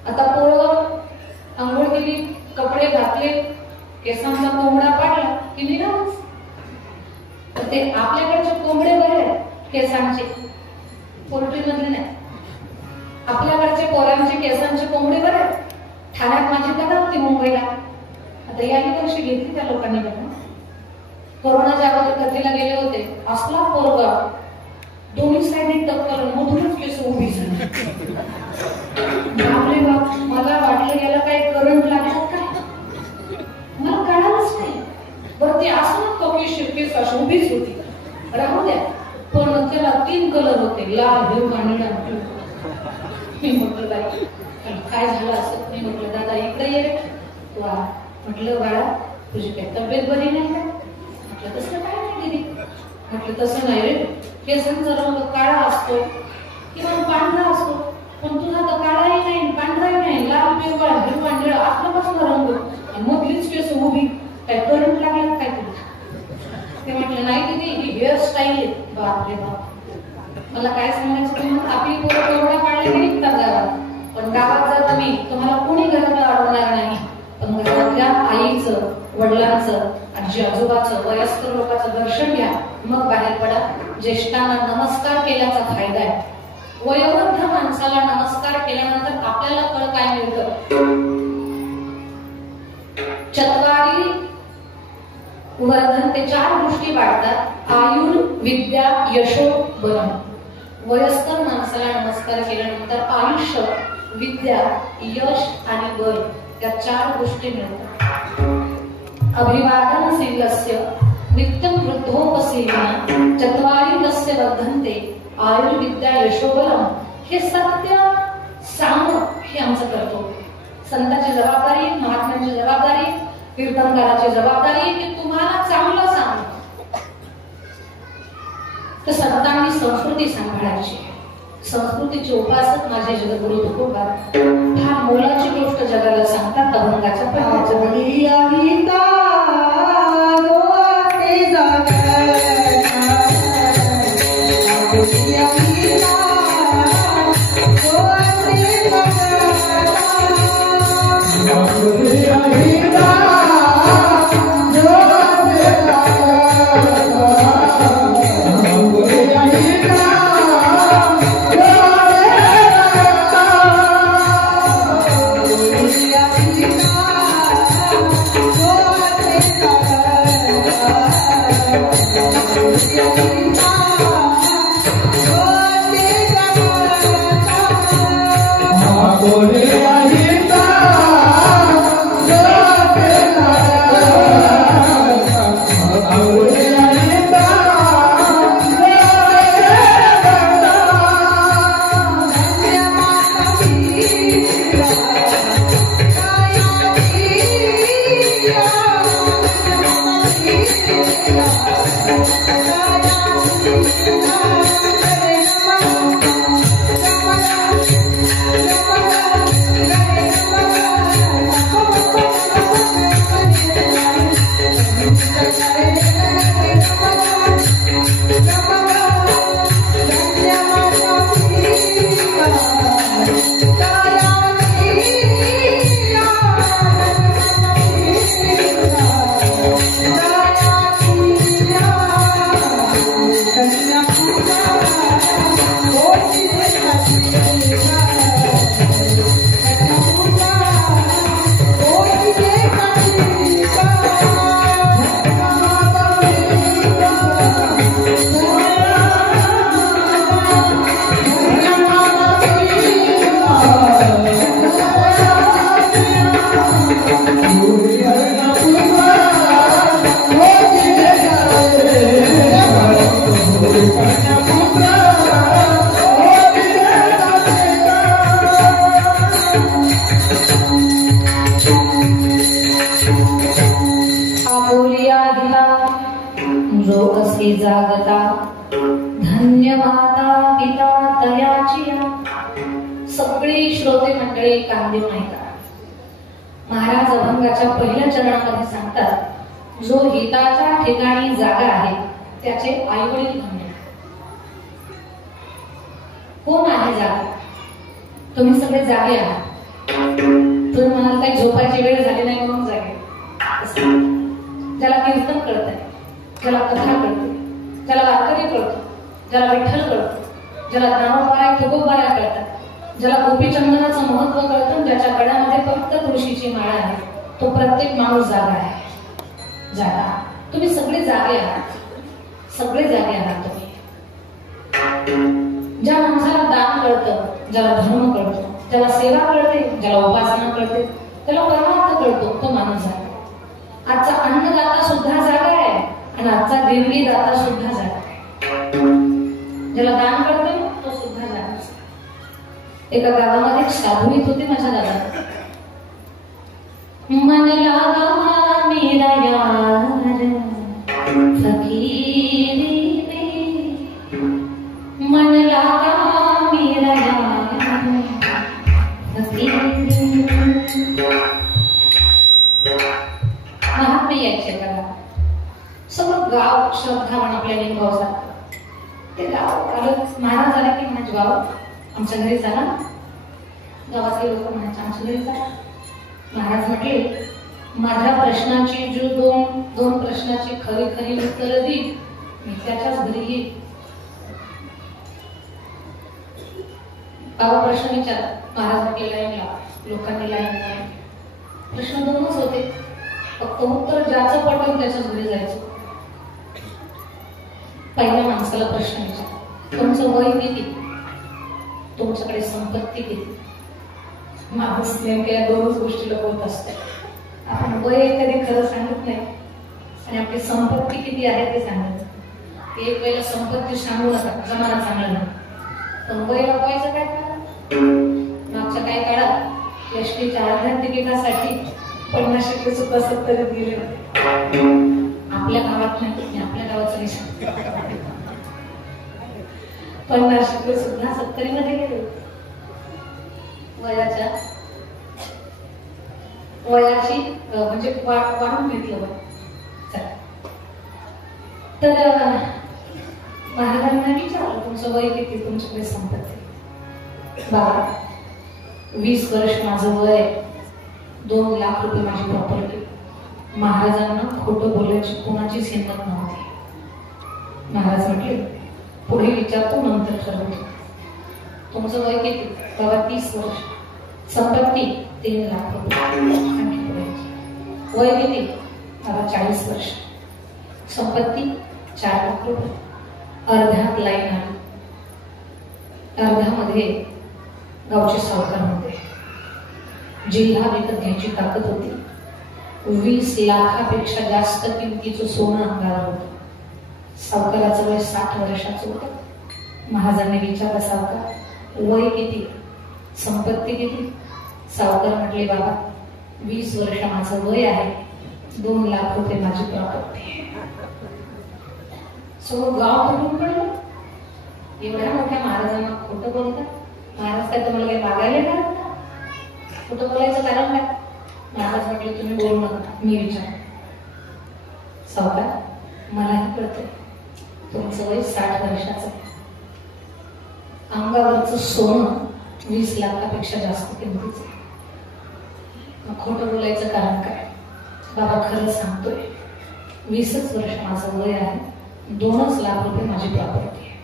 आता पोरं आंघोळ केली, कपडे घातले, केसांचा कोंबडा पाडला की निघालच. तर ते आपल्याकडचे कोंबडे बरे केसांचे, पोल्ट्री मधले नाही. आपल्याकडचे पोरांचे केसांचे कोंबडे बरे. ठाण्यात माझी कथा होती मुंबईला, आता याही वर्षी घेतली त्या लोकांनी बघा. कोरोनाच्या अगोदर कथेला गेले होते, असला पोरगा दोन्ही साईडने टक्कर मधूनच केस उभी झाली. बापरे बाप, मला वाटलं याला काही करंट लागला काय, मला कळालंच नाही. बरं ते असं कपी केस अशी उभीच होती, राहू द्या. पण त्याला 3 कलर होते, लाल, हिरवा, निळा. मी म्हटलं बाई काय झालं असं. मी म्हटलं दादा इकडे ये रे. वा म्हटलं बाळा तुझी काही तब्येत बरी नाही का. म्हटलं तसं काय नाही दिदी. म्हटलं तसं नाही रे, केसांचा रंग काळा असतो किंवा पांढरा असतो, पण तुझा तर काळाही नाही पांढराही नाही, लाल, पिवळा, हिरवा, निळा असल्यापासून रंग, मधलीच केस उभी. काय करंट लागला काय तुला. ते म्हटलं नाही दिदी ही हेअरस्टाईल आहे. बापरे बाप, मला काय सांगायचं तुम्हाला. आपली पोरं केवढ्या काढले की निघतात गावात, पण गावात जर तुम्हाला कोणी घरात अडवणार नाही. पण घरातल्या आईचं, वडिलांचं, आजी आजोबाचं, वयस्कर लोकांचं दर्शन घ्या, मग बाहेर पडा. ज्येष्ठांना नमस्कार केल्याचा फायदा आहे. वयोवृद्ध माणसाला नमस्कार केल्यानंतर आपल्याला फळ काय मिळतं. 4 वर्धनते 4 गोष्टी वाढतात. आयुर, विद्या, यशो, बल. वयस्कर माणसाला नमस्कार केल्यानंतर आयुष्य, विद्या, यश आणि बल या 4 गोष्टी मिळतात. अभिवादनशीलस्य नित्यं वृद्धोपसेवनं 4 तस्य वर्धन्ते आयुर्विद्या यशोबलम. हे सत्य सांगणं हे आमचं कर्तव्य. संतांची जबाबदारी, महात्म्यांची जबाबदारी, कीर्तनकाराची जबाबदारी की तुम्हाला चांगलं सांगणं. तर संतांनी संस्कृती सांभाळायची. संस्कृतीचे उपासक माझे जगद्गुरु तुकोबार फार मोलाची गोष्ट जगाला सांगतात. अभंगाच्या प्रकाराच्या प्रिया हिता जो असे जागता धन्य माता पिता तयाची या. सगळी श्रोते मंडळी कान देऊन ऐका. महाराज अभंगाच्या पहिल्या चरणामध्ये सांगतात जो हिताच्या ठिकाणी जागा आहे त्याचे आईवडील धन्य. कोण आहे जागा? तुम्ही सगळे जागे आहात. तुम्ही म्हणाल काही झोपायची वेळ झाली नाही म्हणून जागे. ज्याला कीर्तन कळतंय, ज्याला कथा कळते, ज्याला वारकरी कळतो, ज्याला विठ्ठल कळतो, ज्याला ज्ञानोबाया तुकोबाया कळतात, ज्याला गोपीचंदनाचं महत्व कळतं, ज्याच्या गळ्यामध्ये फक्त तुळशीची माळ आहे, तो प्रत्येक माणूस जागा आहे. जागा. तुम्ही सगळे जागे आहात. सगळे जागे आहात तुम्ही. ज्या माणसाला दान कळतं, ज्याला धर्म कळतो, ज्याला सेवा कळते, ज्याला उपासना कळते, त्याला परमार्थ कळतो, तो माणूस जागा. आजचा अन्नदाता सुद्धा जागा आहे आणि आजचा देवडी दाता सुद्धा जागा आहे. ज्याला दान कळतं तो सुद्धा जागा आहे. एका गावामध्ये एक साधू येत होते माझ्या दादा. मन लागा मेरा यार फकीरी में, मन लागा मेरा यार फकीरी में. महात्मा यायचे बघा. सगळं गाव श्रद्धावान आपल्या लिंगावर जातं. ते गाव आलं महाराज आले की म्हणायचे गाव आमच्या घरी चला. गावातले लोक म्हणायचे आमच्या घरी चला. महाराज म्हटले माझ्या प्रश्नाची जो दोन प्रश्नाची खरी खरी उत्तर देईल मी त्याच्याच घरी येईल. बाबा प्रश्न विचार. महाराज म्हटले लाईन लावा. लोकांनी लाईन लावली. प्रश्न दोनच होते. फक्त उत्तर ज्याचं पटेल त्याच्याच घरी जायचं. पहिल्या माणसाला प्रश्न विचार तुमचं वय किती, तुमच्याकडे संपत्ती किती. माणूस नेमक्या दोनच गोष्टीला बोलत असते. आपण वय कधी खरं सांगत नाही आणि आपली संपत्ती किती आहे ते सांगत. एक वेळेला संपत्ती सांगू नका, जमाना चांगला नाही. पण वय लपवायचं काय करा. मागच्या काही काळात एसटीच्या अर्ध्या तिकिटासाठी 50 रुपये सुद्धा 70 दिले होते. आपल्या गावात नाही, आपल्या गावाचं विषय 50 रुपये सुद्धा 70 मध्ये गेले. वयाची म्हणजे वाढून घेतलं. तर महाराजांना विचारलं तुमचं वय किती, तुमच्याकडे संपत्ती. बाबा 20 वर्ष माझं वय, 2 लाख रुपये माझी प्रॉपर्टी. महाराजांना खोटं बोलायची कोणाचीच हिंमत नव्हती. महाराज म्हटले पुढे विचारतो नंतर ठरवतो. तुमचं वय किती? बाबा 30 वर्ष. संपत्ती 3 लाख रुपये. वय किती? बाबा 40 वर्ष. संपत्ती 4 लाख रुपये. अर्ध्यात लाईन आली. अर्ध्यामध्ये गावचे सावकार होते. जिल्हा विकत घ्यायची ताकद होती. 20 लाखापेक्षा जास्त किमतीचं सोनं अंगावर होतं. सावकाराचं वय 60 वर्षाचं होतं. महाराजांनी विचारलं सावकार वय किती, संपत्ती किती? सावकार म्हटले बाबा 20 वर्ष माझं वय आहे, 2 लाख रुपये माझी प्रॉपर्टी आहे. सगळं गाव पडून पडलं. एवढ्या मोठ्या महाराजांना खोटं बोलतात. महाराज काय तुम्हाला काही मागायला का? खोटं बोलायचं कारण काय? महाराज म्हटले तुम्ही बोलू नका, मी विचार. सावकार मलाही कळतंय तुमचं वय 60 वर्षाचं आहे. अंगावरचं सोनं 20 लाखापेक्षा जास्त किमतीचं आहे. मग खोटं बोलायचं कारण काय? बाबा खरं सांगतोय 20च वर्ष माझं वय आहे, 2च लाख रुपये माझी प्रॉपर्टी आहे.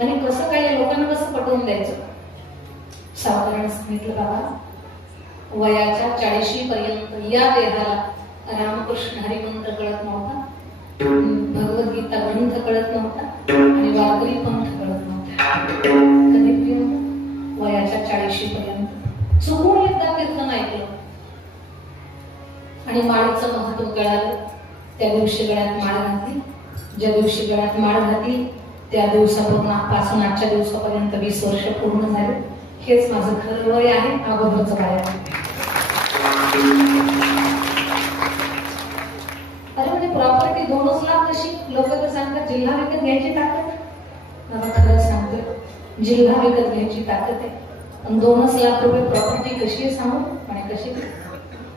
आणि कसं काय लोकांना कसं पटवून द्यायचं? सावकाराने सांगितलं बाबा वयाच्या 40 पर्यंत या देहाला रामकृष्ण हरिमंत्र कळत नव्हता, भगवद्गीता ग्रंथ कळत नव्हता आणि वारकरी पंथ कळत नव्हता. कधी वयाच्या 40 पर्यंत चुकून एकदा कीर्तन ऐकलं आणि माळेचं महत्व कळालं. त्या दिवशी गळ्यात माळ घातली. ज्या दिवशी गळ्यात माळ घातली त्या दिवसापासून आजच्या दिवसापर्यंत 20 वर्ष पूर्ण झाले. हेच माझं खरं वय आहे, अगोदरचं वय आहे. अरे म्हणजे प्रॉपर्टी 2 लाख कशी? लोक तर सांगतात जिल्हा विकत घ्यायची ताकद. मला खरं सांगतो जिल्हा विकत घ्यायची ताकद आहे, पण 2 लाख रुपये प्रॉपर्टी कशी आहे सांगू? आणि कशी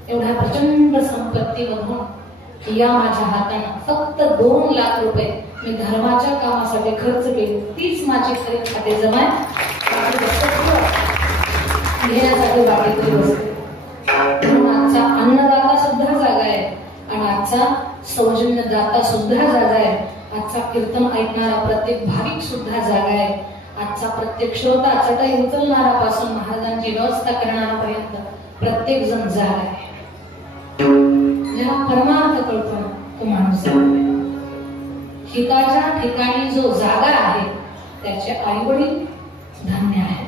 एवढ्या प्रचंड संपत्तीमधून या माझ्या हाताने फक्त 2 लाख रुपये मी धर्माच्या कामासाठी खर्च केले. तीच माझी खरी खाते जमा घेण्यासाठी बाकीतली बसते. म्हणून आजचा अन्नदाता सुद्धा जागा आहे आणि आजचा सौजन्यदाता सुद्धा जागा आहे. आजचा कीर्तन ऐकणारा प्रत्येक भाविक सुद्धा जागा आहे. आजचा प्रत्येक श्रोता चटई उचलणारापासून महाराजांची व्यवस्था करणाऱ्यापर्यंत प्रत्येक जण जागा आहे. ज्याला परमार्थ कळतो तो माणूस हिताच्या ठिकाणी जो जागा आहे त्याचे आई वडील धन्य आहे.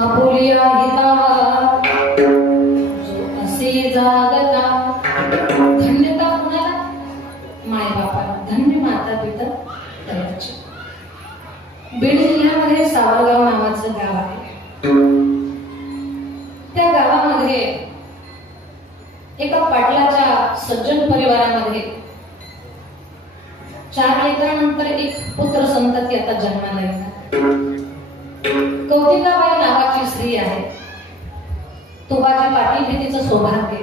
आपुलिया हिता जो असे जागता, धन्यता कुणाला? माय बापाला, धन्य माता पिता त्याचे. बीड जिल्ह्यामध्ये सावरगाव नावाचं गाव आहे. त्या गावामध्ये एका पाटलाच्या सज्जन परिवारामध्ये 4 लेकरांनंतर एक पुत्र संतती आता जन्माला येतात. कौतिकाबाई नावाची स्त्री आहे. तुबाजी पाटील हे तिचं सौभाग्य.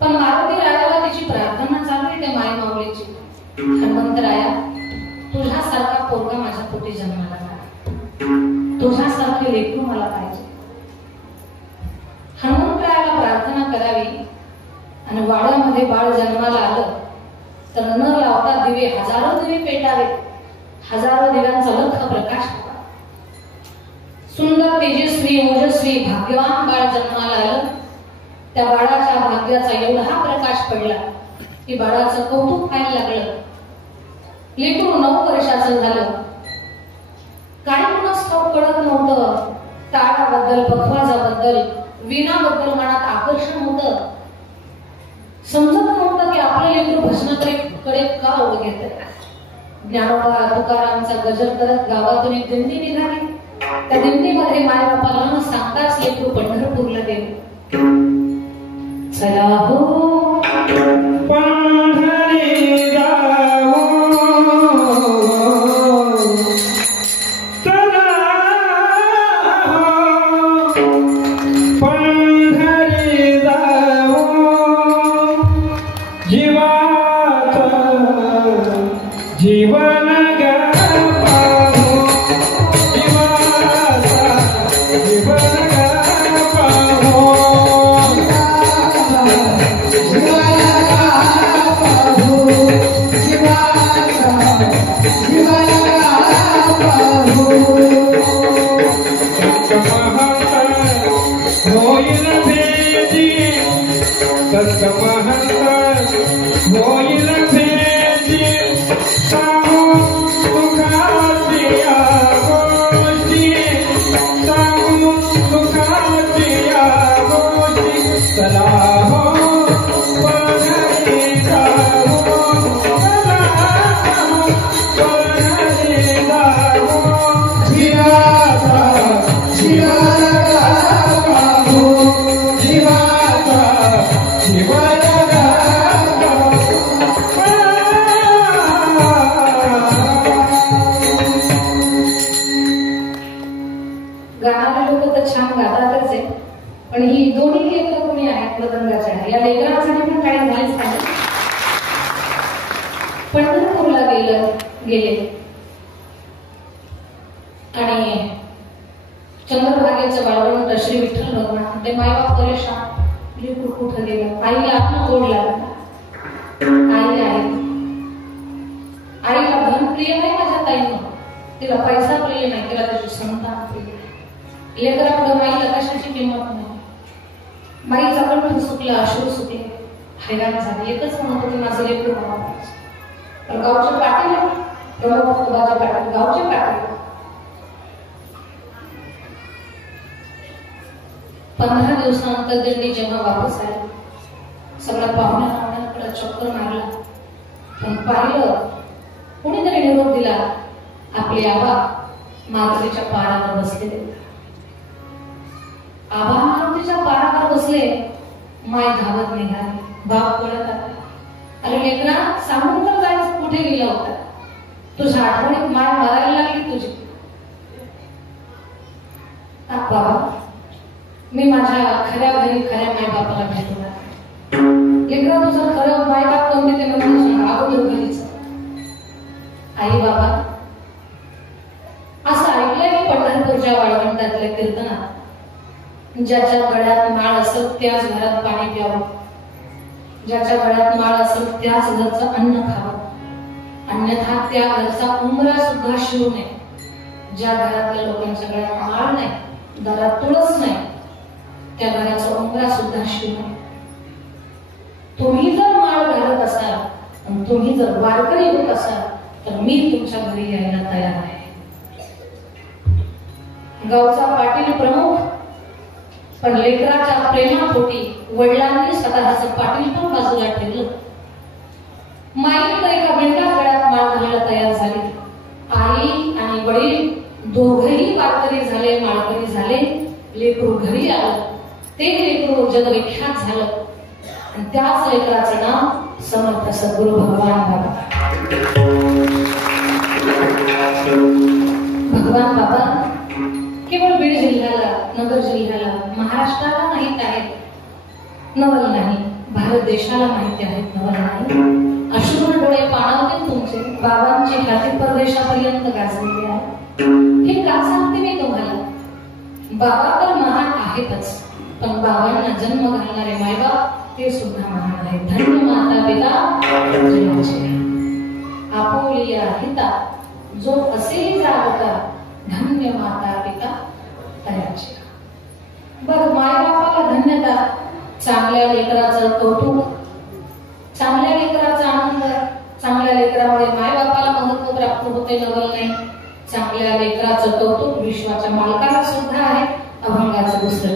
पण मारुती रायाला तिची प्रार्थना चालू आहे त्या माय माऊलीची, हनुमंतराया तुझ्यासारखा पोरगा माझ्या पोटी जन्माला आला, तुझ्यासारखे लेकरू मला पाहिजे. हनुमंतरायाला प्रार्थना करावी आणि वाड्यामध्ये बाळ जन्माला आलं तर न लावता दिवे, हजारो दिवे पेटावे. हजारो दिव्यांचा लख प्रकाश होता. सुंदर तेजस्वी ओजस्वी भाग्यवान बाळ जन्माला आलं. त्या बाळाच्या भाग्याचा एवढा प्रकाश पडला की बाळाचं कौतुक व्हायला लागलं. लेकरू 9 वर्षाचं झालं. काही कुणास कळत नव्हतं. टाळाबद्दल, पखवाजाबद्दल, वीणाबद्दल मनात आकर्षण होतं. समजत नव्हतं की आपलं लेकरू भजनाकडे का ओढ घेत. ज्ञानोबा तुकारामचा गजर करत गावातून एक दिंडी निघाली. त्या दिंडीमध्ये मायबापाला न सांगताच लेकरू पंढरपूरला गेले. चला हो पंढरी जाऊ, चला पंढरी जाऊ, जीवात जीवन गेले आणि चंद्रभागेचं बाळवंत श्री विठ्ठल भगवान ते मायबाप परेशान लेकरू कुठं गेलं. आईला आपलं गोड लागला. आईला धन प्रिय नाही माझ्या ताईनं, तिला पैसा प्रिय नाही, तिला त्याची संतान प्रिय. लेकरापुढे माईला कशाची किंमत नाही. माईचा कंठ सुकला, अश्रू सुकले, हैराण झाले. एकच म्हणत होती माझं लेकरू मला पाहिजे. पण गावचे पाटील प्रमुख तुबाजी पाटील गावचे पाटील 15 दिवसानंतर दिंडी जेव्हा वापस आली, सगळ्या पाहुण्यांकडे चक्कर मारला, पण पाहिलं कोणीतरी निरोप दिला. आपले आबा मारुतीच्या पारावर बसले. आबा मारुतीच्या पारावर बसले माय धावत निघाली, बाप पळत आला. अरे लेकरा, सांगून तर जायचं, कुठे गेला होता? तुझ्या आठवणीत माय मारायला लागली तुझी. बाबा, मी माझ्या खऱ्या घरी खऱ्या माय बापाला भेटणार. लेकरा, तुझं खरं माय बाप कोणते ते मला सांग अगोदर घरीच. आई बाबा, असं ऐकलंय मी पंढरपूरच्या वाळवंटातल्या कीर्तनात, ज्याच्या गळ्यात माळ असेल त्याच घरात पाणी प्यावं, ज्याच्या गळ्यात माळ असेल त्याच घरचं अन्न खावं, अन्यथा त्या घरचा उंबरा सुद्धा शिवू नये. ज्या घरातल्या लोकांच्या गळ्यात माळ नाही, दारात तुळस नाही, त्या घराचा उंबरा सुद्धा शिवू नये. तुम्ही जर माळ घालत असाल आणि तुम्ही जर वारकरी होत असाल तर मी तुमच्या घरी यायला तयार आहे. गावचा पाटील प्रमुख, पण लेकराच्या प्रेमापोटी वडिलांनी स्वतःचं पाटील पण बाजूला ठेवलं. माई तर एका मिनिटात गळ्यात माळ घालायला तयार झाली. आई आणि वडील दोघेही वारकरी झाले, माळकरी झाले. लेकरू घरी आलं, ते लेकरू जगविख्यात झालं आणि त्याच लेकराचं नाव समर्थ सद्गुरु भगवान बाबा. भगवान बाबा केवळ बीड जिल्ह्याला, नगर जिल्ह्याला, महाराष्ट्राला माहित आहेत, नवल नाही, भारत देशाला माहिती आहेत, नवल नाही. अश्रू डोळे पाणावतील तुमचे. बाबांची ख्याती परदेशापर्यंत गाजलेली आहे. हे का सांगते मी तुम्हाला? बाबा तर महान आहेतच, पण बाबांना जन्म घालणारे मायबाप ते सुद्धा महान आहेत. धन्य माता पिता जयाचे, आपुलिया हिता जो असेही जागता, धन्य माता पिता तयाचे. बघ, मायबापाला धन्यता, चांगल्या लेकराचं कौतुक, चांगल्या लेकराचा आनंद, चांगल्या लेकरामुळे मायबापाला महत्व प्राप्त होते, नवल नाही. चांगल्या लेकराचं कौतुक विश्वाच्या मालकाला सुद्धा आहे. अभंगाचं दुसरं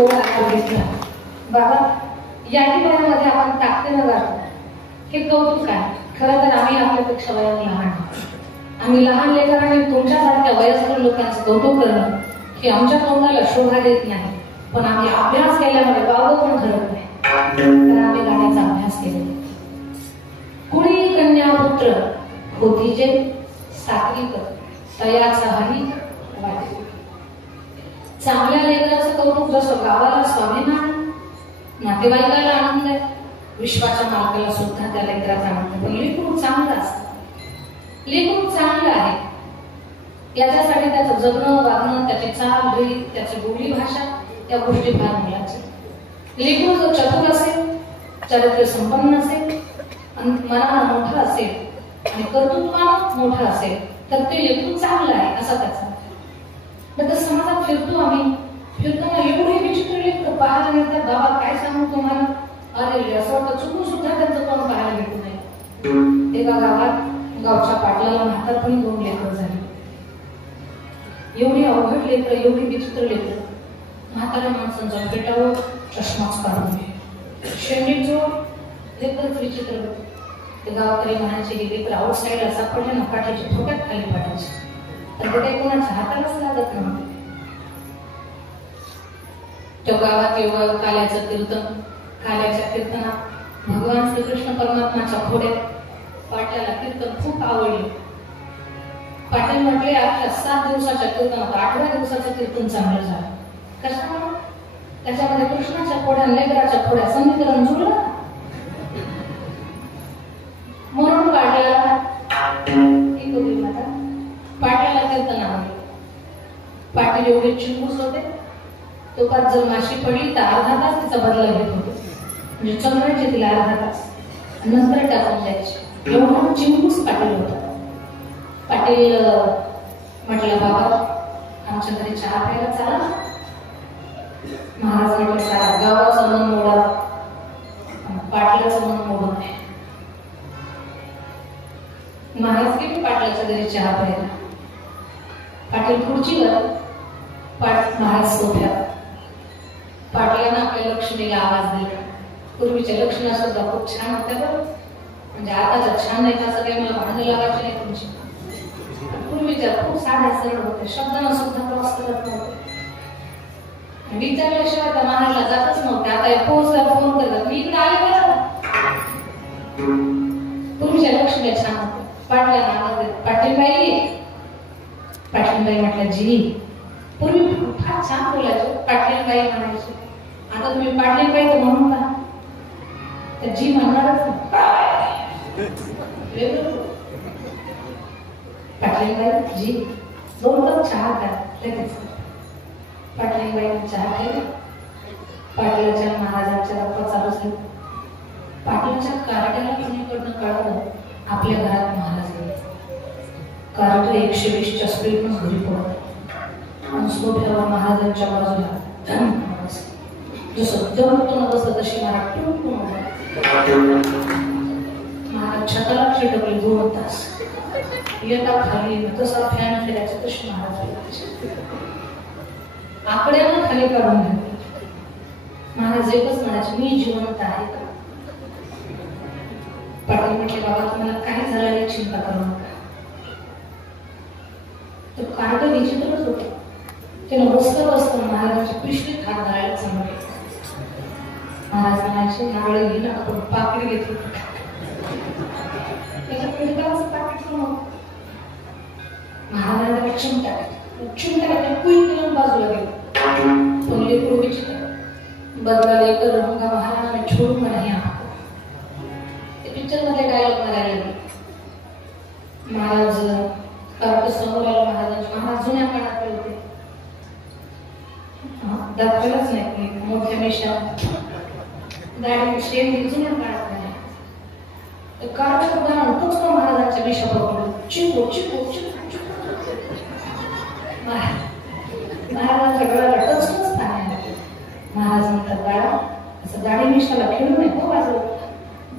गोड आहार घेतला. बाबा या ठिकाणामध्ये आपण ताकदीनं जातो हे कौतुक आहे. खरं तर आम्ही आपल्यापेक्षा वयाने लहान, आम्ही लहान लेकरांनी तुमच्यासारख्या वयस्कर लोकांचं कौतुक करणं हे आमच्या तोंडाला शोभा देत नाही. पण आम्ही अभ्यास केल्यामुळे बाबा पण ठरत नाही, कारण आम्ही गाण्याचा अभ्यास केलेला. कुणी कन्या पुत्र होती जे सात्विक तयाचा हरी वाटे. चांगल्या लेकराचं कौतुक जसं गावाला स्वाभिमान, नातेवाईकाला आनंद आहे, विश्वाच्या मालकाला सुद्धा त्या लेकराचा आनंद. पण लेकरू चांगलं असतं, लेकरू चांगलं आहे याच्यासाठी त्याचं जगणं वागणं, त्याची चाल ढळी, त्याची बोली भाषा, त्या गोष्टी फार मोलाच्या. लेकरू जर चतुर असेल, चारित्र्य संपन्न असेल, मनाला मोठं असेल आणि कर्तृत्वानं मोठं असेल तर ते लेकरू चांगलं आहे असा त्याचा. तर समाजात फिरतो आम्ही, फिरताना एवढे विचित्र लेकरं पाहायला मिळतात. बाबा काय सांगू तुम्हाला, अरे असं वाटतं चुकून सुद्धा त्यांचं कोण पाहायला भेटू नये. एका गावात गावच्या पाटलाला म्हातारपणी 2 लेकरं झाली. एवढी अवघड लेकरं, एवढी विचित्र लेकरं. म्हाताऱ्या माणसांचा पेटावर चष्माच काढून घे, शेंडीत जोड, लेकरच विचित्र होते. ते गावकरी म्हणायचे हे लेकर आउटसाईडला सापडले ना पाठीचे ठोक्यात खाली पाठायचे, तर ते काही कोणाच्या हातालाच लागत नव्हते. त्या गावात एवढं काल्याचं कीर्तन, काल्याच्या कीर्तनात भगवान श्रीकृष्ण परमात्माच्या घोड्यात पाट्याला कीर्तन खूप आवडले. पाटील म्हटले आपल्या 7 दिवसाच्या कीर्तनात 8व्या दिवसाचं कीर्तन चांगलं झालं. कशामुळे? त्याच्यामध्ये कृष्णाच्या खोड्या, लेकराच्या खोड्या समीकरण जुळलं म्हणून पाट्याला पाट्याला कीर्तन आवडलं. पाटील एवढे चिंबूस होते, तो पाच जर माशी पडली तर अर्धा तास तिचा बदला घेत होते, म्हणजे चंद्राचे तिला अर्धा तास नंतर टाकून द्यायचे. एवढा चिंबूस पाटील होता. पाटील म्हटलं बाबा आमच्या घरी चहा प्यायला चला. महाराज म्हटलं सारा गावाचं मन मोडा, पाटलाचं मन मोडून आहे. महाराज गेले पाटलाच्या घरी चहा प्यायला. पाटील खुर्चीवर, महाराज सोफ्यावर. पाटलानं आपल्या लक्ष्मीला आवाज दिला. पूर्वीच्या लक्ष्मी सुद्धा खूप छान होत्या बरं, म्हणजे आताच्या छान नाही असं काही मला भांडण लागायचे नाही तुमची. पूर्वीच्या खूप साध्या सरळ होते, शब्दांना सुद्धा क्रॉस करत नव्हते. विचारल्याशिवाय त्या महाराजला जातच नव्हते. आता पोहोचला फोन करतात मी इकडे आले बरं. पूर्वीच्या लक्ष्मी छान होते. पाटला आवाज देत पाटीलबाई. पाटीलबाई म्हटलं जी. पूर्वी फार छान बोलायचो, पाटीलबाई म्हणायचे. आता तुम्ही पाटीलबाई तर म्हणून का तर जी म्हणणारच पाटीलबाई जी 2 कप चहा द्या लगेच. पाटीलबाईने चहा केला. पाटलाच्या महाराजांच्या गप्पा चालू झाल्या. पाटलाच्या कार्याला कोणीकडनं कळलं आपल्या घरात महाराज गेले. कार्य 120च्या स्पीडनं घरी पडत आणि सोफ्यावर महाराजांच्या बाजूला धन जसं दौडतो बसत तशी महाराज टुकटुक महाराज छताला चिटकले 2 तास. येता खाली तसा फॅन फिरायचा तशी महाराज आकड्यानं खाली काढून घेतले. महाराज एकच म्हणायचे मी जिवंत आहे का. पाटील म्हटले बाबा तुम्हाला काय झालं चिंता करू नका. तो कार्ड विचित्रच होत. त्यानं बसतं महाराजांच्या पिशवीत हात घालायला सांगितले. महाराज म्हणायचे नारळ घे ना आपण पाकिट घेतली. त्याच्या पिंडाचं पाकिट महाराजांना चिमटा चिमटा कुई बाजूला गेलो. पण लेकरू विचित्र बदला लेकर रहूंगा महाराज मैं छोडूंगा नहीं आपको. ते पिक्चर मध्ये डायलॉग मारायला महाराज समोर आला. महाराज जुन्या काळातले होते, दाखवलंच नाही मोठ्या मेशा दाढी शेंडी जुन्या काळात नाही. काळाचं उदाहरण तोच महाराजांच्या मेशा पकडून चिपो चिपो चिपो महाराजांच्या गळ्याला टचलंच नाही. महाराज म्हणतात बाळा असं दाढी मिशाला खेळू नये हो बाजू.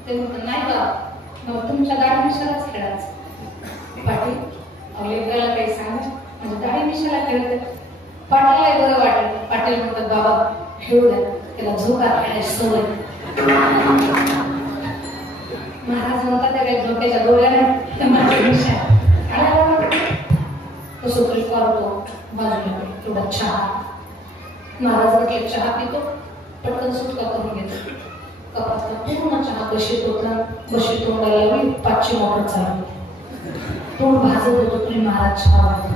ते म्हणतात नाही का मग तुमच्या दाढी मिशालाच खेळायचं. पाटील लेकराला काही सांगा म्हणजे दाढी मिशाला खेळते. पाटीलला बरं वाटेल. पाटील म्हणतात बाबा खेळू द्या, त्याला झोका खेळायची सवय. महाराज म्हणतात त्या काही झोक्याच्या डोळ्याने तो सुप्रीम पावतो बाजूला थोडा चहा. महाराज म्हटले चहा पितो, पटकन सुटका करून घेतो. कपातला पूर्ण चहा बशीत होता, बशीत तोंडाला लावली, 5ची मोटर चालवली. तोंड भाजत होतो तरी महाराज चहा वाढतो.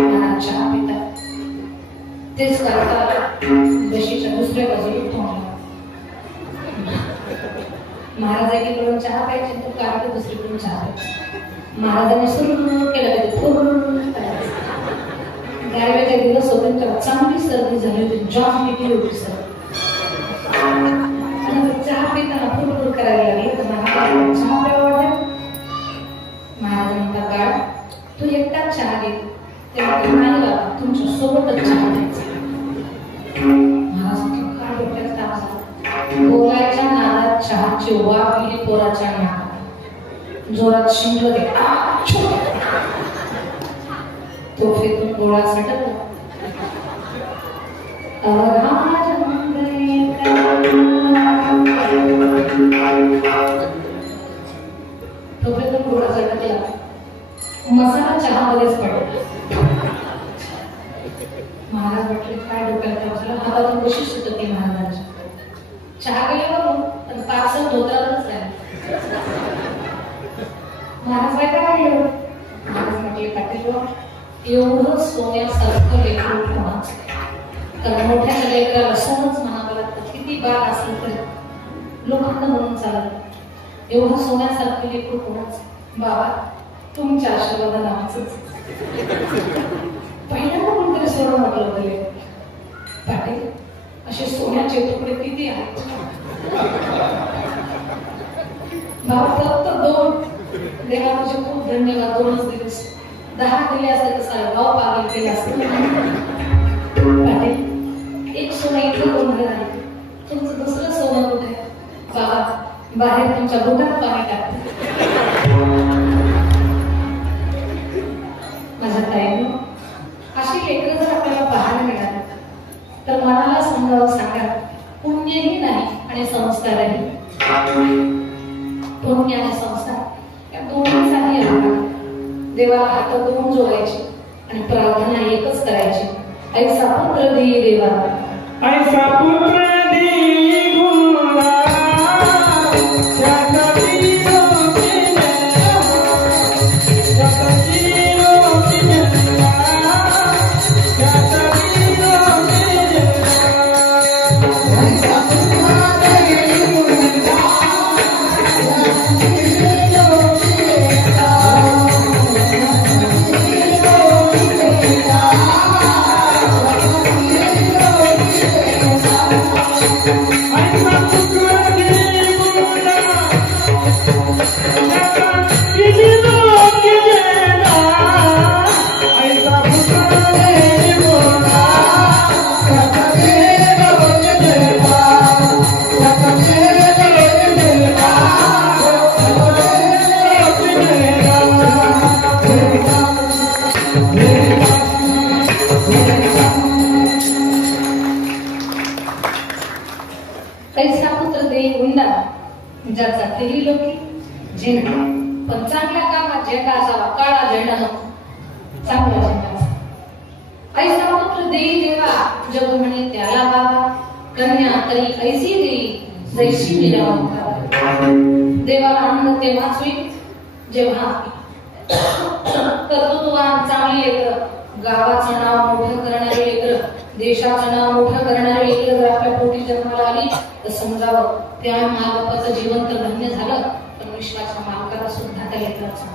महाराज चहा पितात. तेच करता बशीच्या दुसऱ्या बाजूला तोंड. महाराज एकीकडून चहा प्यायचे, तो काढतो दुसरीकडून चहा प्यायचे. महाराजांनी सुरू केलं गायवेचे दिवस होते, तेव्हा चांगली सर्दी झाली होती, जाम पिकली होती सर्दी. चहा पिताना फुरफुर करायला लागली तर महाराज चहा प्यावा वाटत. महाराज म्हणतात बाळ, तू एकटाच चहा घे, तेव्हा तुमच्या सोबतच चहा द्यायचा. महाराज काय डोक्यात ताप झाला. बोलायच्या नादात चहाची वाफ गेली पोराच्या नाकात. जोरात शिंकलं ते तोफेतून गोळा सटकला. तोफेतून गोळा सटकला. मसाला चहामध्येच पडला. महाराज म्हटले काय डोक्याला ताप झाला. हातातून कशी सुटते महाराजांची. चहा गेला बघून पण पार्सल धोत्रातच झालं. महाराज बायका काढले. महाराज म्हटले पाटील एवढं सोन्यासारखं लेकरू कोणाचं. तर मोठ्या लेकराला सोनच म्हणावं लागतं. किती बाळ असेल तरी लोखंड म्हणून चालत. एवढं सोन्यासारखं लेकरू कोणाचं. बाबा तुमच्या आशीर्वादाने आमचंच. पहिल्यांदा कोणतरी सोनं म्हटलं होतं पाटील असे सोन्याचे तुकडे किती आहेत. बाबा फक्त 2. देवा तुझे खूप धन्यवाद. 2च दिवस 10 दिले असते तर सारा गाव पागल केला असतं. पाटील एक सोनं इथं गोंधळ आहे. तुमचं दुसरं सोनं कुठे आहे. बाबा बाहेर तुमच्या बुटात पाणी टाकते. माझ्या ताईनं अशी लेकरं जर आपल्याला पाहायला मिळाली तर मनाला समजावं सांगा. पुण्यही नाही आणि संस्कारही. पुण्य आणि संस्कार या दोन्हीसाठी देवाला हात दोन जोडायचे आणि प्रार्थना एकच करायची. ऐसा पुत्र देई देवा, ऐसा पुत्र देई गुणा, ज्याचा तेही लोकी झेंडा. पण चांगल्या कामात झेंडा असावा, काळा झेंडा नको, चांगला झेंडा असावा. ऐसा पुत्र देई देवा, जग म्हणे त्याला बाबा, कन्या तरी ऐसी देई जैशी दिला होता. देवाला आनंद तेव्हाच होईल जेव्हा कर्तृत्ववान चांगली लेकरं, गावाचं नाव मोठं करणारी लेकरं, देशाचं नाव मोठं करणारी लेकरं जर आपल्या पोटी जन्माला आली तर समजावं त्या मालकाचं जीवन तर धन्य झालं, पण विश्वाच्या मालकाला सुद्धा त्या लेकराचं.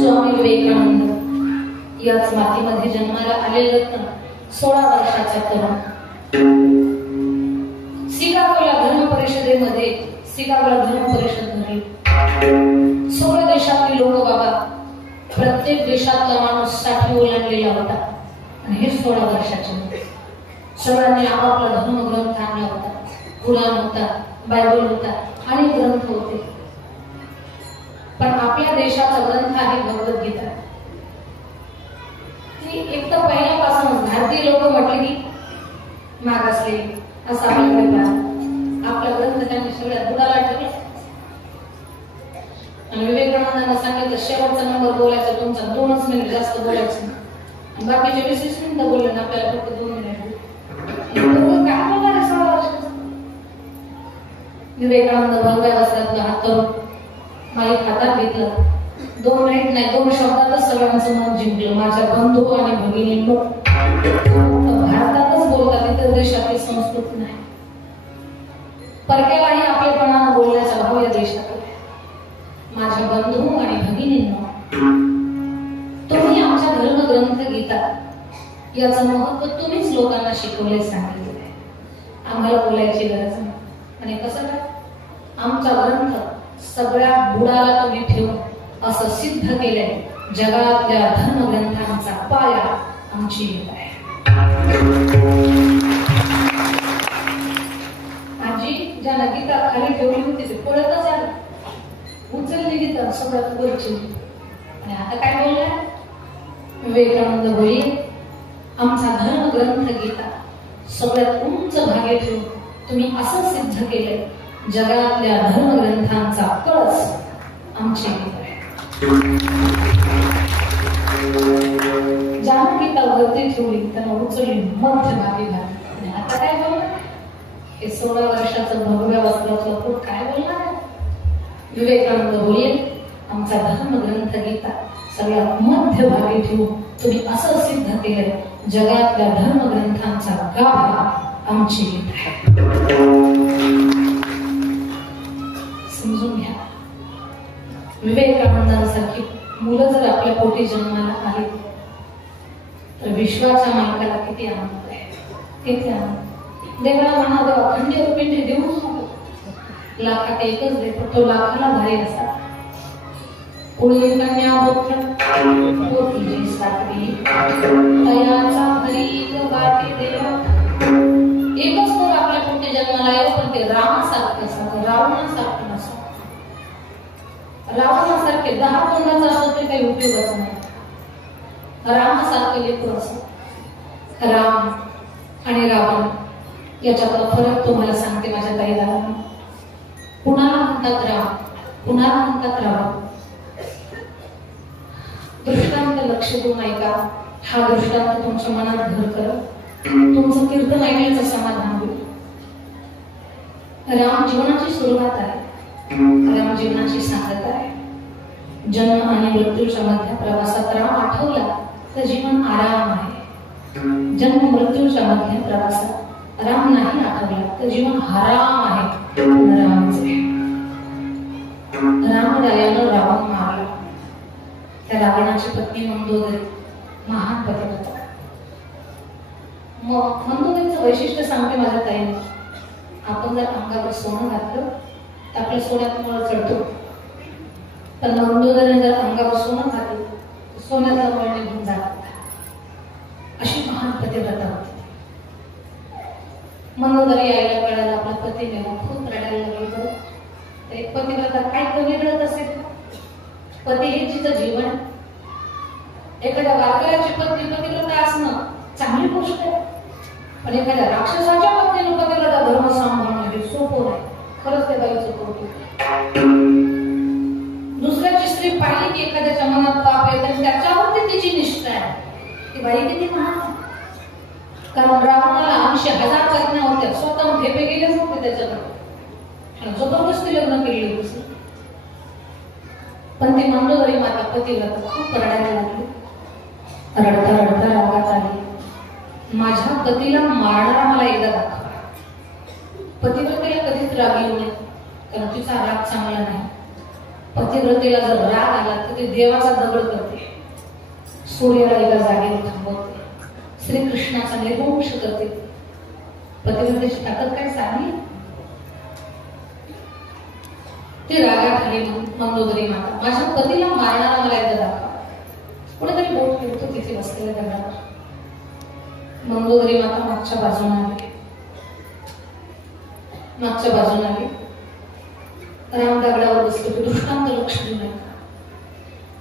स्वामी विवेकानंद याच मातीमध्ये जन्माला आलेले रत्न 16 वर्षाचा तरुण. सिकागोला धर्म परिषदेमध्ये सिकागोला धर्म परिषद भरली. 16 देशातली लोक बाबा, प्रत्येक देशातला माणूस 60 ओलांडलेला होता आणि हे 16 वर्षाचे होते. सगळ्यांनी आपापला धर्मग्रंथ आणला होता. कुराण होता, बायबल होता, अनेक ग्रंथ होते. पण आपल्या देशाचा ग्रंथ आहे भगवद्गीता. ती एक तर पहिल्यापासून भारतीय लोक म्हटले की मागासले असा आपला ग्रंथ त्यांनी सगळ्यात बुडाला ठेवला. आणि विवेकानंदांना सांगितलं शेवटचा नंबर बोलायचा तुमचा, 2 मिनिट जास्त बोलायचं आणि बाकीचे 20 मिनिटं बोलले ना आपल्याला फक्त 2 मिनिट. काय बोलणार आहे 16 वर्षाचा? विवेकानंद भगव्या वस्त्रातला हात करून माईक हातात घेतलं. 2 मिनिट नाही 2 शब्दातच सगळ्यांचं मन जिंकलं. माझ्या बंधू आणि भगिनींनो, भारतातच बोलतात, इतर देशातली संस्कृती नाही. परक्यालाही आपलेपणानं बोलण्याचा भाव या देशात. माझ्या बंधू आणि भगिनींनो, तुम्ही आमच्या धर्मग्रंथ गीता याचं महत्व तुम्हीच लोकांना शिकवले सांगितले. आम्हाला बोलायची गरज नाही. आणि कसं काय? आमचा ग्रंथ सगळ्या बुडाला तुम्ही ठेवून असं सिद्ध केलंय, जगातल्या धर्मग्रंथांचा पाया आमची गीता आहे. आजी ज्याला गीता खाली ठेवली होती ते पळतच आलं, उचलली गीता सगळ्यात वरची. आणि आता काय बोललाय विवेकानंद? बोलले आमचा धर्मग्रंथ गीता सगळ्यात उंच भागे ठेवून तुम्ही असं सिद्ध केलंय, जगातल्या धर्मग्रंथांचा कळस आमची गीता आहे. ज्यानं गीता वरती ठेवली त्यांना उचलली मध्यभागी घातली. आणि आता काय बोलणार? हे 16 वर्षाचं भगव्या वस्त्राचं पोट काय बोलणार आहे? विवेकानंद बोलले आमचा धर्मग्रंथ गीता सगळ्यात मध्यभागी ठेवून तुम्ही असं सिद्ध केलंय, जगातल्या धर्मग्रंथांचा गाभा आमची गीता आहे. समजून घ्या, विवेकानंदांसारखी मुलं जर आपल्या पोटी जन्माला आली तर विश्वाच्या मालकाला किती आनंद आहे, किती आनंद. देवाला म्हणावं देवा खंडे रुपिंडे देऊच नको, लाखात एकच दे, पण तो लाखाला भारी असा. पुढे कन्या पुत्र पोती साखरी तयाचा भरी वाटी देवा. एकच तर आपल्या पोटी जन्माला येऊ, पण ते रामासारखं असतं, रावणासारखं नसतं. रावणासारखे 10 तोंडाचा असतो तरी काही उपयोगाचं नाही. रामासारखं लेकरं असतं. राम आणि रावण याच्यातला फरक तुम्हाला सांगते माझ्या ताईला. कुणाला म्हणतात राम, कुणाला म्हणतात रावण. दृष्टांत लक्ष देऊन ऐका. हा दृष्टांत तुमच्या मनात घर कर, तुमचं कीर्तन ऐकण्याचं समाधान होईल. राम जीवनाची सुरुवात आहे, राम जीवनाची सांगता आहे. जन्म आणि मृत्यूच्या मध्य प्रवासात राम आठवला तर जीवन आराम आहे. जन्म मृत्यूच्या मध्य प्रवासात राम नाही आठवला तर जीवन हराम आहे. रामरायानं रावण मारला. त्या रावणाची पत्नी मंदोदरी महान पतिव्रता. मग मंदोदरीचं वैशिष्ट्य सांगते माझ्या ताईने. आपण जर अंगावर सोनं घातलं तर आपल्या सोन्यात मुळ चढतो, पण मंदोदरीने जर अंगावर सोनं घातलं तर सोन्याचा मुळ निघून जात. अशी महान पतिव्रता होती. मंदोदरी यायला कळायला आपला पती गेला, खूप रडायला लागली. एक पतिव्रता काय कमी रडत असेल? पती हे तिचं जीवन. एखाद्या वारकऱ्याची पत्नी पतिव्रता असणं चांगली गोष्ट आहे, पण एखाद्या राक्षसाच्या पत्नीला पतिव्रता धर्म सांभाळणं हे सोपं नाही. खरंच ते बाईचं कौतुक. दुसऱ्याची स्त्री पाहिली की एखाद्याच्या मनात पाप येते आणि त्याच्यावरती तिची निष्ठा आहे. ती बाई किती महान. कारण रावणाला 80,000 पत्न्या होत्या, स्वतः ठेपे गेलेच होते त्याच्याकडे, जबरदस्ती लग्न केली होती. पण ती मंदोदरी माता पतिव्रता खूप रडायला लागली. रडता रडता रागात आली. माझ्या पतीला मारणारा मला एकदा दाखवा. पतिव्रतेला कधीच राग येऊ नये, कारण तिचा राग चांगला नाही. पतिव्रतेला जर राग आला तर ती देवाचा दगड करते, सूर्याला एका जागेवर थांबवते, श्रीकृष्णाचा निर्वंश करते. पतिव्रतेची ताकद काय सांगली? ती रागात आली. मंदोदरी माता माझ्या पतीला मारणारा मला एकदा दाखवा. कुठेतरी बोट फिरतो तिथे बसलेल्या दगडावर. मंदोदरी माता मागच्या बाजूने आली. मागच्या बाजूने आली. राम दगडावर बसले. तो दृष्टांत लक्ष देऊ नका.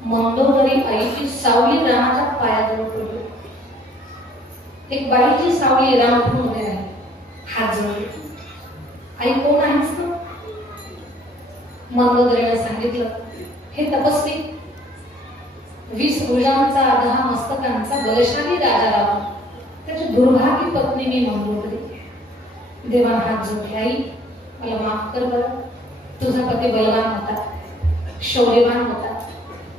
मंदोदरी आईची सावली रामाच्या पायाजवळ पडली. एक बाईची सावली रामपूरमध्ये आहे. हात जोडले. आई कोण आहेस तू? मंदोदरीने सांगितलं, हे तपस्वी, 20 भुजांचा 10 मस्तकांचा बलशाली राजा रावण, त्याची दुर्भागी पत्नी मी मंदोदरी. देवान हात जोडले. आई मला माफ कर बरं. तुझा पती बलवान होता, शौर्यवान होता,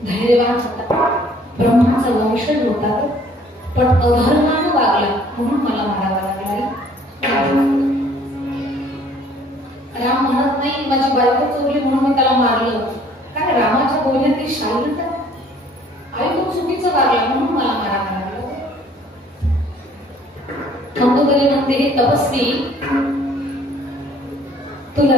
धैर्यवान होता, ब्रह्माचा वंशज होता, पण अधर्मानं वागला म्हणून मला मारावा लागला. राम म्हणत नाही माझी बायको चोरली म्हणून मी त्याला मारलं. काय रामाच्या बोलण्यात ती शांतता. आई तो चुकीचं वागला म्हणून मला मारावा लागला. मंदोदरी म्हणते, हे तपस्वी, तुला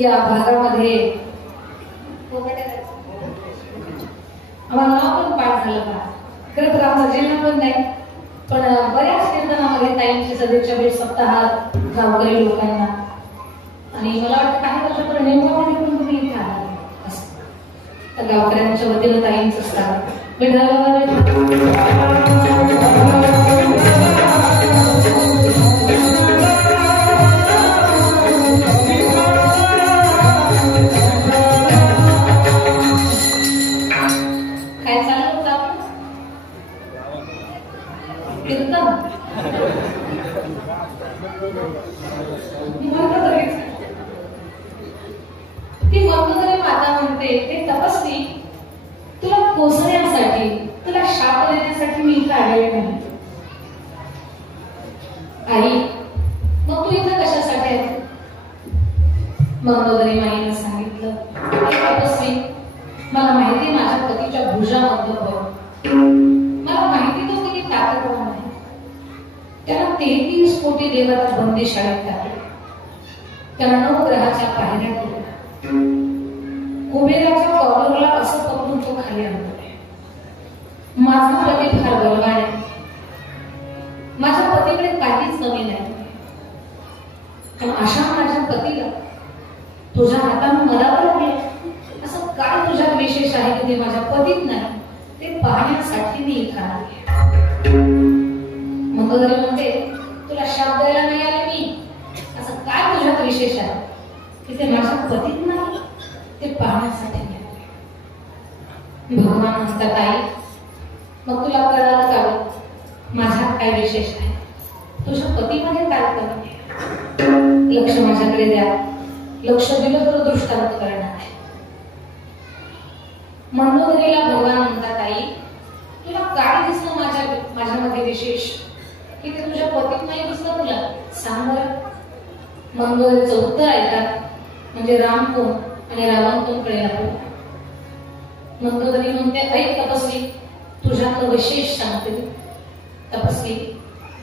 या भागामध्ये आम्हाला नाव पण पाठ झालं का? खरं तर आमचा जिल्हा पण नाही, पण बऱ्याच कीर्तनामध्ये ताईंची सदिच्छा भेट सप्ताहात गावकरी लोकांना, आणि मला वाटतं काही वर्षापूर्वी नेमकामध्ये पण तुम्ही इथे आला असं. तर गावकऱ्यांच्या वतीनं ताईंचं स्थान काय चालू होतं कीर्तन. ती मंदोदरी माता म्हणते, हे तपस्वी, तुला पोसण्यासाठी, तुला शाप देण्यासाठी मी इथं आलेले नाही. आई मग तू इथं कशासाठी आहे? मंदोदरी माईने सांगितलं, हे तपस्वी, मला माहिती माझ्या पतीच्या भुजामध्ये मला माहिती तो किती ताकदवान आहे. त्याला 33 कोटी देवता बंदिशाळेत टाकले, त्याला 9 ग्रहाच्या पायऱ्या केल्या, कुबेराच्या कॉलरला असं पकडून तो खाली आणतोय. माझा पती फार बलवान आहे, माझ्या पतीकडे काहीच कमी नाही, पण अशा माझ्या पतीला तुझ्या हाताने मरावं लागलं. असं काय तुझ्यात विशेष आहे की ते माझ्या पतीत नाही, ते पाहण्यासाठी मी इथं आले. मंदोदरी म्हणते, तुला शाप द्यायला नाही आले मी. असं काय तुझ्यात विशेष आहे की ते माझ्या पतीत नाही, ते पाहण्यासाठी मी आले. भगवान म्हणतात, आई मग तुला कळालं का माझ्यात काय विशेष आहे, तुझ्या पतीमध्ये काय कमी आहे? लक्ष माझ्याकडे द्या, लक्ष दिलं तर दृष्टांत करणार आहे. मंदोदरीला भगवान म्हणतात, आई तुला काय दिसलं माझ्यामध्ये विशेष की ते तुझ्या पतीत नाही दिसलं, तुला सांग बरं. मंदोदरीचं उत्तर ऐकतात, म्हणजे राम कोण आणि रावण कोण कळेल आपल्याला. मंदोदरी म्हणते, ऐक तपस्वी, तुझ्यातलं विशेष सांगते. तपस्वी,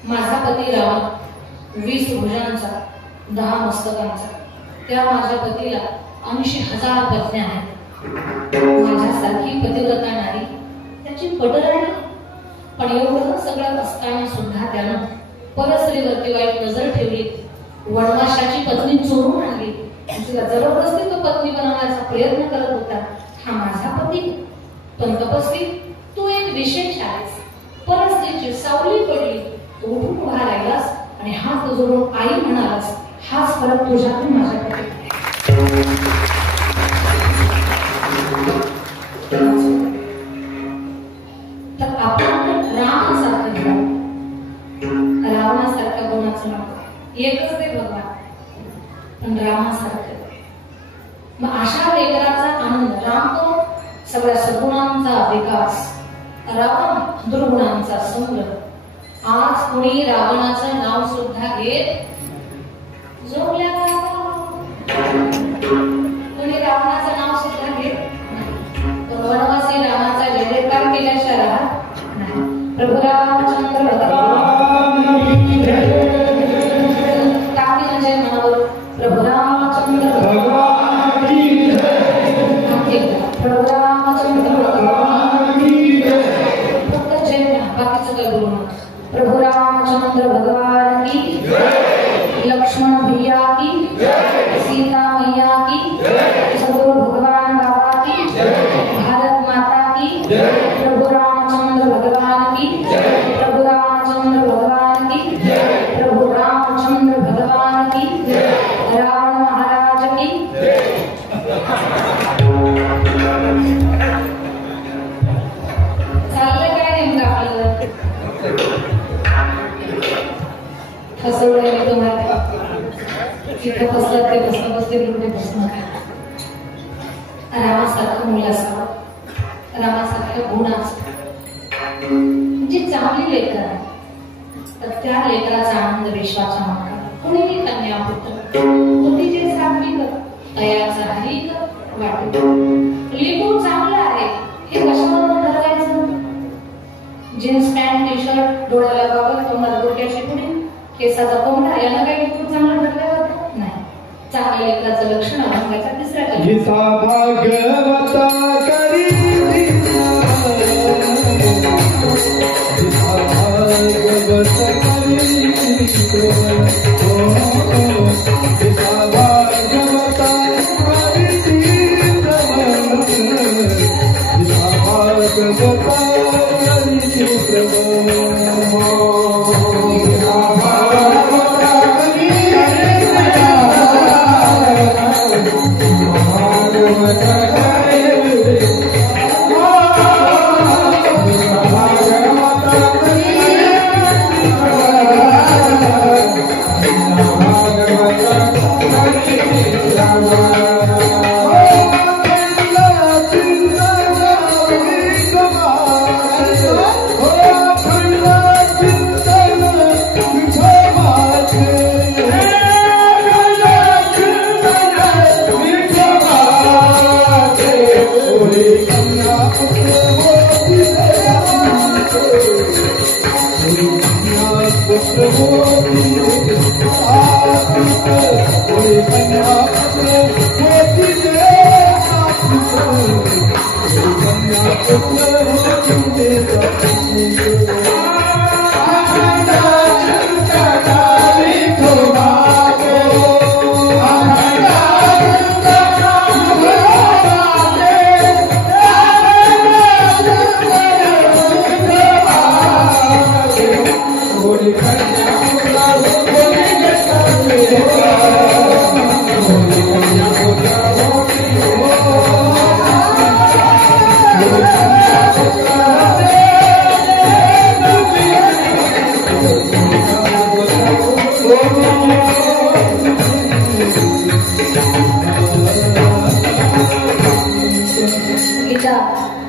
माझा पती रावण 20 भुजांचा 10 मस्तकांचा, त्या माझ्या पतीला 80,000 पत्न्या आहेत. माझ्यासारखी पतिव्रता नारी त्याची पटराणी, पण एवढं सगळं असताना सुद्धा त्यानं परस्त्रीवरती वाईट नजर ठेवली, वनवासाची पत्नी चोरून आणली, तिला जबरदस्ती तो पत्नी बनवण्याचा प्रयत्न करत होता. हा माझा पती. पण तपस्वी, तू एक विशेष आहेस. परस्त्रीची सावली पडली, तू उठून उभा राहिलास आणि हात जोडून आई म्हणालास. हाच फरक तुझ्यातून माझ्याकडे. तर आपण रामासारखं रावणासारखं कोणाचं नको, एकच ते भगवान, पण रामासारखं. मग अशा लेकराचा आनंद. राम तो सगळ्या सगुणांचा विकास, रावण दुर्गुणांचा संग्रह. आज कोणी रावणाचं नाव सुद्धा घेत जोडल्या, कोणी रावणाचं नाव सुद्धा घेत, वनवासी रामाचा जय जयकार केल्याशिवाय राहत नाही. प्रभू रामचंद्र टाकी म्हणजे मनावर प्रभू रामचंद्र बसते एवढे प्रश्न काय. रामासारखं मुलं असावं, रामासारख्या गुण असतात, जी चांगली लेकर आहे तर त्या लेकराचा आनंद विश्वाचा मागा. कुणीही कन्या पुत्र बुद्धीचे सात्विक दयाचा हरिक वाटत. लेकरू चांगलं आहे हे कशावरून ठरवायचं. जीन्स पॅन्ट टी शर्ट, डोळ्याला बाबा, तोंडाला डोक्याची पुढे, केसाचा कोंडा यानं काही लेकरू चांगलं ठरल्यावर नाही. चांगल्या लेकराचं लक्षण अभंगाच्या तिसऱ्या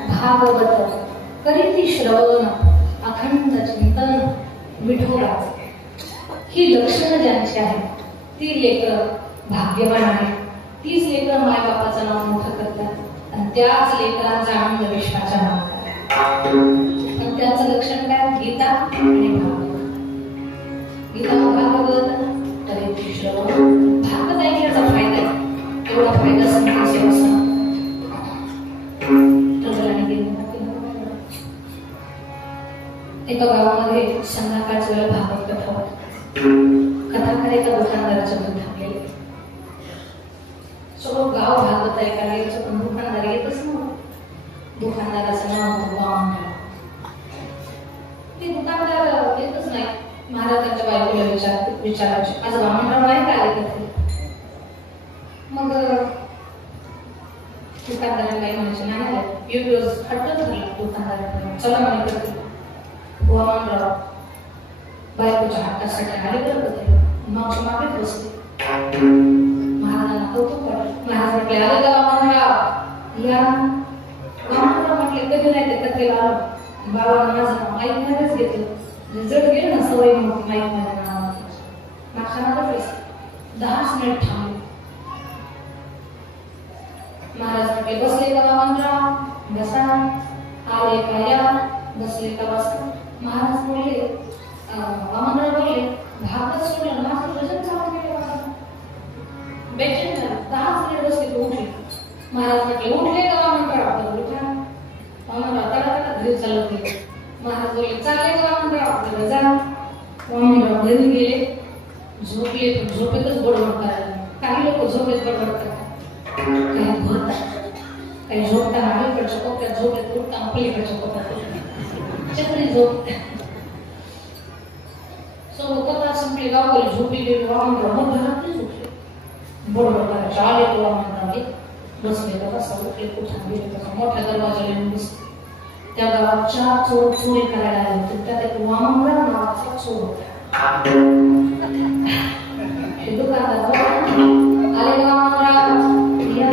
भागवत करीती श्रवण अखंड चिंतन विठोराचे. ही लक्षणं ज्यांची आहेत ती लेकर भाग्यवान आहे. तीच लेकर मायबापाचं नाव मोठं करतात आणि त्याच लेकरांचा आनंद विश्वाच्या मागतात. आणि त्याचं लक्षण काय? गीता आणि भागवत. गीता भागवत करीती श्रवण. भागवत ऐकण्याचा फायदा आहे, एवढा फायदा संत सेवा एका गावामध्ये संध्याकाळच्या वेळेला भागवत कथा होती. कथाकार एका दुकानदाराच्या घरी थांबलेले. सगळं गाव भागवत ऐकायला यायचं, पण दुकानदार येतच नव्हतं. दुकानदाराचं नाव वामनराव. ते दुकानदार येतच नाही. महाराजांच्या बायकोला विचारायचे, आज वामनराव नाही का आले का? मग दुकानदाराला काही म्हणायचे नाही. एक दिवस हट्टच झाला दुकानदाराला, चला म्हणे करते. वामनराव बायकोच्या हट्टासाठी आले करत होते. मागच्या मागे बसले. महाराजांना कौतुक वाटलं. महाराज म्हटले, आले का वामनराव? या. वामनराव म्हटले, कधी नाही ते कथेला आलो. बाबांना माझं नाव ऐकणारच घेतलं. जड गेलं ना सवय नव्हती माहीत नाही नावाची. मागच्या मागे बसले. 10 मिनिट थांबले. महाराज म्हटले, बसले का वामनराव? बसा. आले का या? बसले का बसा. महाराज बोलले, वामनराव बोलले, भागवत सोडलं, माझं वजन चालू केलं. बेचैन झाले. 10 मिनिट बसले तर उठले. महाराज म्हटले, उठले का वामनराव? उठा. वामनराव तडा घरी चालत गेले. महाराज बोलले, चालले का वामनराव? जा. वामनराव घरी गेले. झोपले, पण झोपेतच बडबड करायला. काही लोक झोपेत बडबड करतात, काही भरतात, काही झोपताना अलीकडच्या कोपऱ्यात झोपेत उठताना पलीकडच्या कोपऱ्यात चक्री झोप. कथा संपली. गावाला झोपी गेली. वामनराव मग घरातच उठले. बडबड करायचे. आले तो वामनराव बसले का बसा, उठले कुठं गेले कसा, मोठ्या दरवाजाला येऊन बसले. त्या गावात 4 चोर चोरी करायला आले होते. त्यात एक वामनराव नावाचा चोर होता. हे दुकानदार आले वामनराव या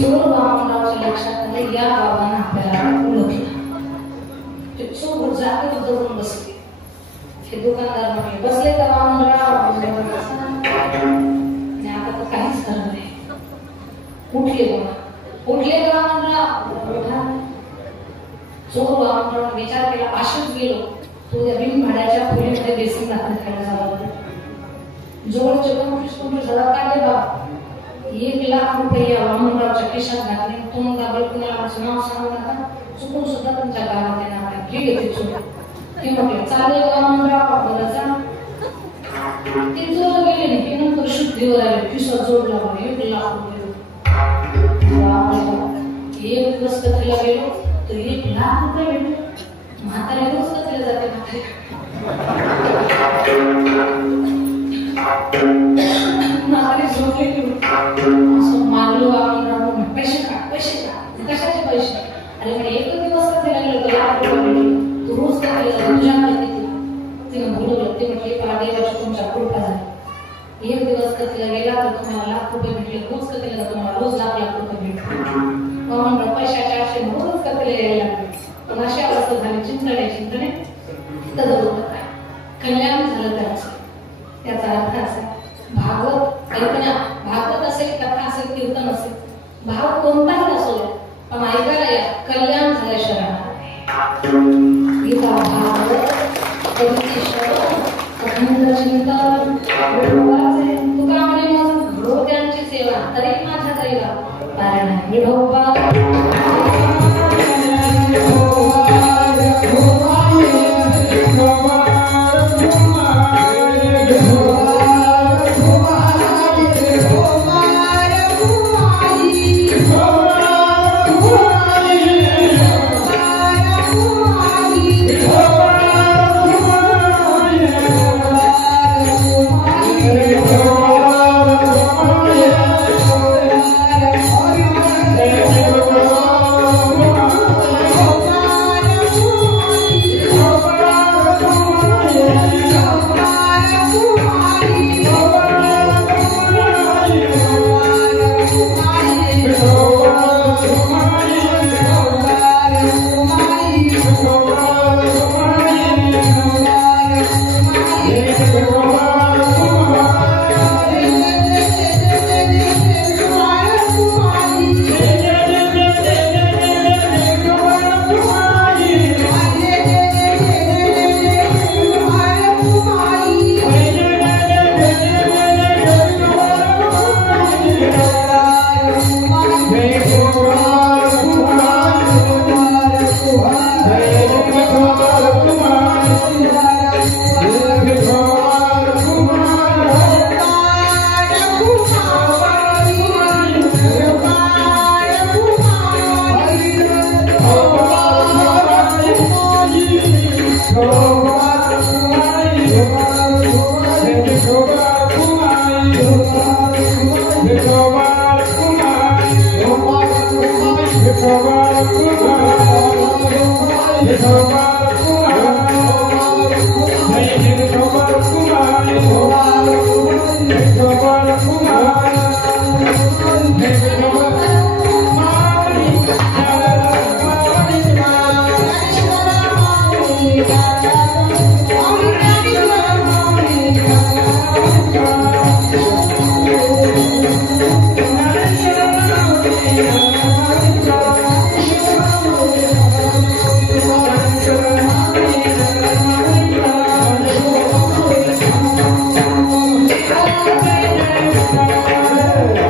चोर वामनरावच्या लक्षात आले या बाबांना आपल्याला ओळखलं. ते चोर जागे दौडून बसले. हे दुकानदार म्हटले बसले का वामनराव? आता तर काहीच करत नाही. उठले बघा उठले का वामनराव? चोर वामनराव विचार केला अशीच गेलो तो या बिन भाड्याच्या खोलीमध्ये बेसिंग दाखल खायला झाला. जवळचे कंप्यूटर जरा काढले बाबा 1,00,000 रुपये वामनरावच्या खिशात घातले. तोंड दाबल कुणाला माझं नाव सांगू नका चुकून सुद्धा तुमच्या गावात येणार नाही. ठीक आहे ते चोर ते म्हटले चालेल वामनराव बरं. ते चोर गेले नाही की नंतर शुद्धीवर आले. खिशात जोडला 1,00,000 रुपये. एक दिवस कथेला गेलो तर 1,00,000 रुपये भेटले. म्हातारे दिवस कथेला जाते म्हातारे झोपले असं मारलो वामनराव. पैसे का कशाचे पैसे? अरे म्हणे एक दिवस कथेला गेलो तर 1,00,000 रुपये भेटले. तू रोज कथेला जातो तुझ्याकडे किती? तिने बोलवलं. ते म्हटले देवाची तुमच्या कृपा झाली. एक दिवस कथेला गेला तर तुम्हाला 1,00,000 रुपये भेटले. रोज कथेला तुम्हाला रोज 1,00,000 रुपये भेटले. वामनराव पैशाच्या आशेने रोज कथेला यायला लागले. पण अशी अवस्था झाली चिंतणे कल्याण झालं त्यांचं. त्याचा अर्थ असा भागवत ऐकण्या भागवत असेल कथा असेल कीर्तन असेल भाव कोणताही असो पण ऐकायला या कल्याण झाल्याशिवाय गीता भागवत अखंड चिंतन तुका म्हणे माझं घरोत्यांची सेवा तरी माझ्या दैवा कारण आहे. विठोबा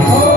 Oh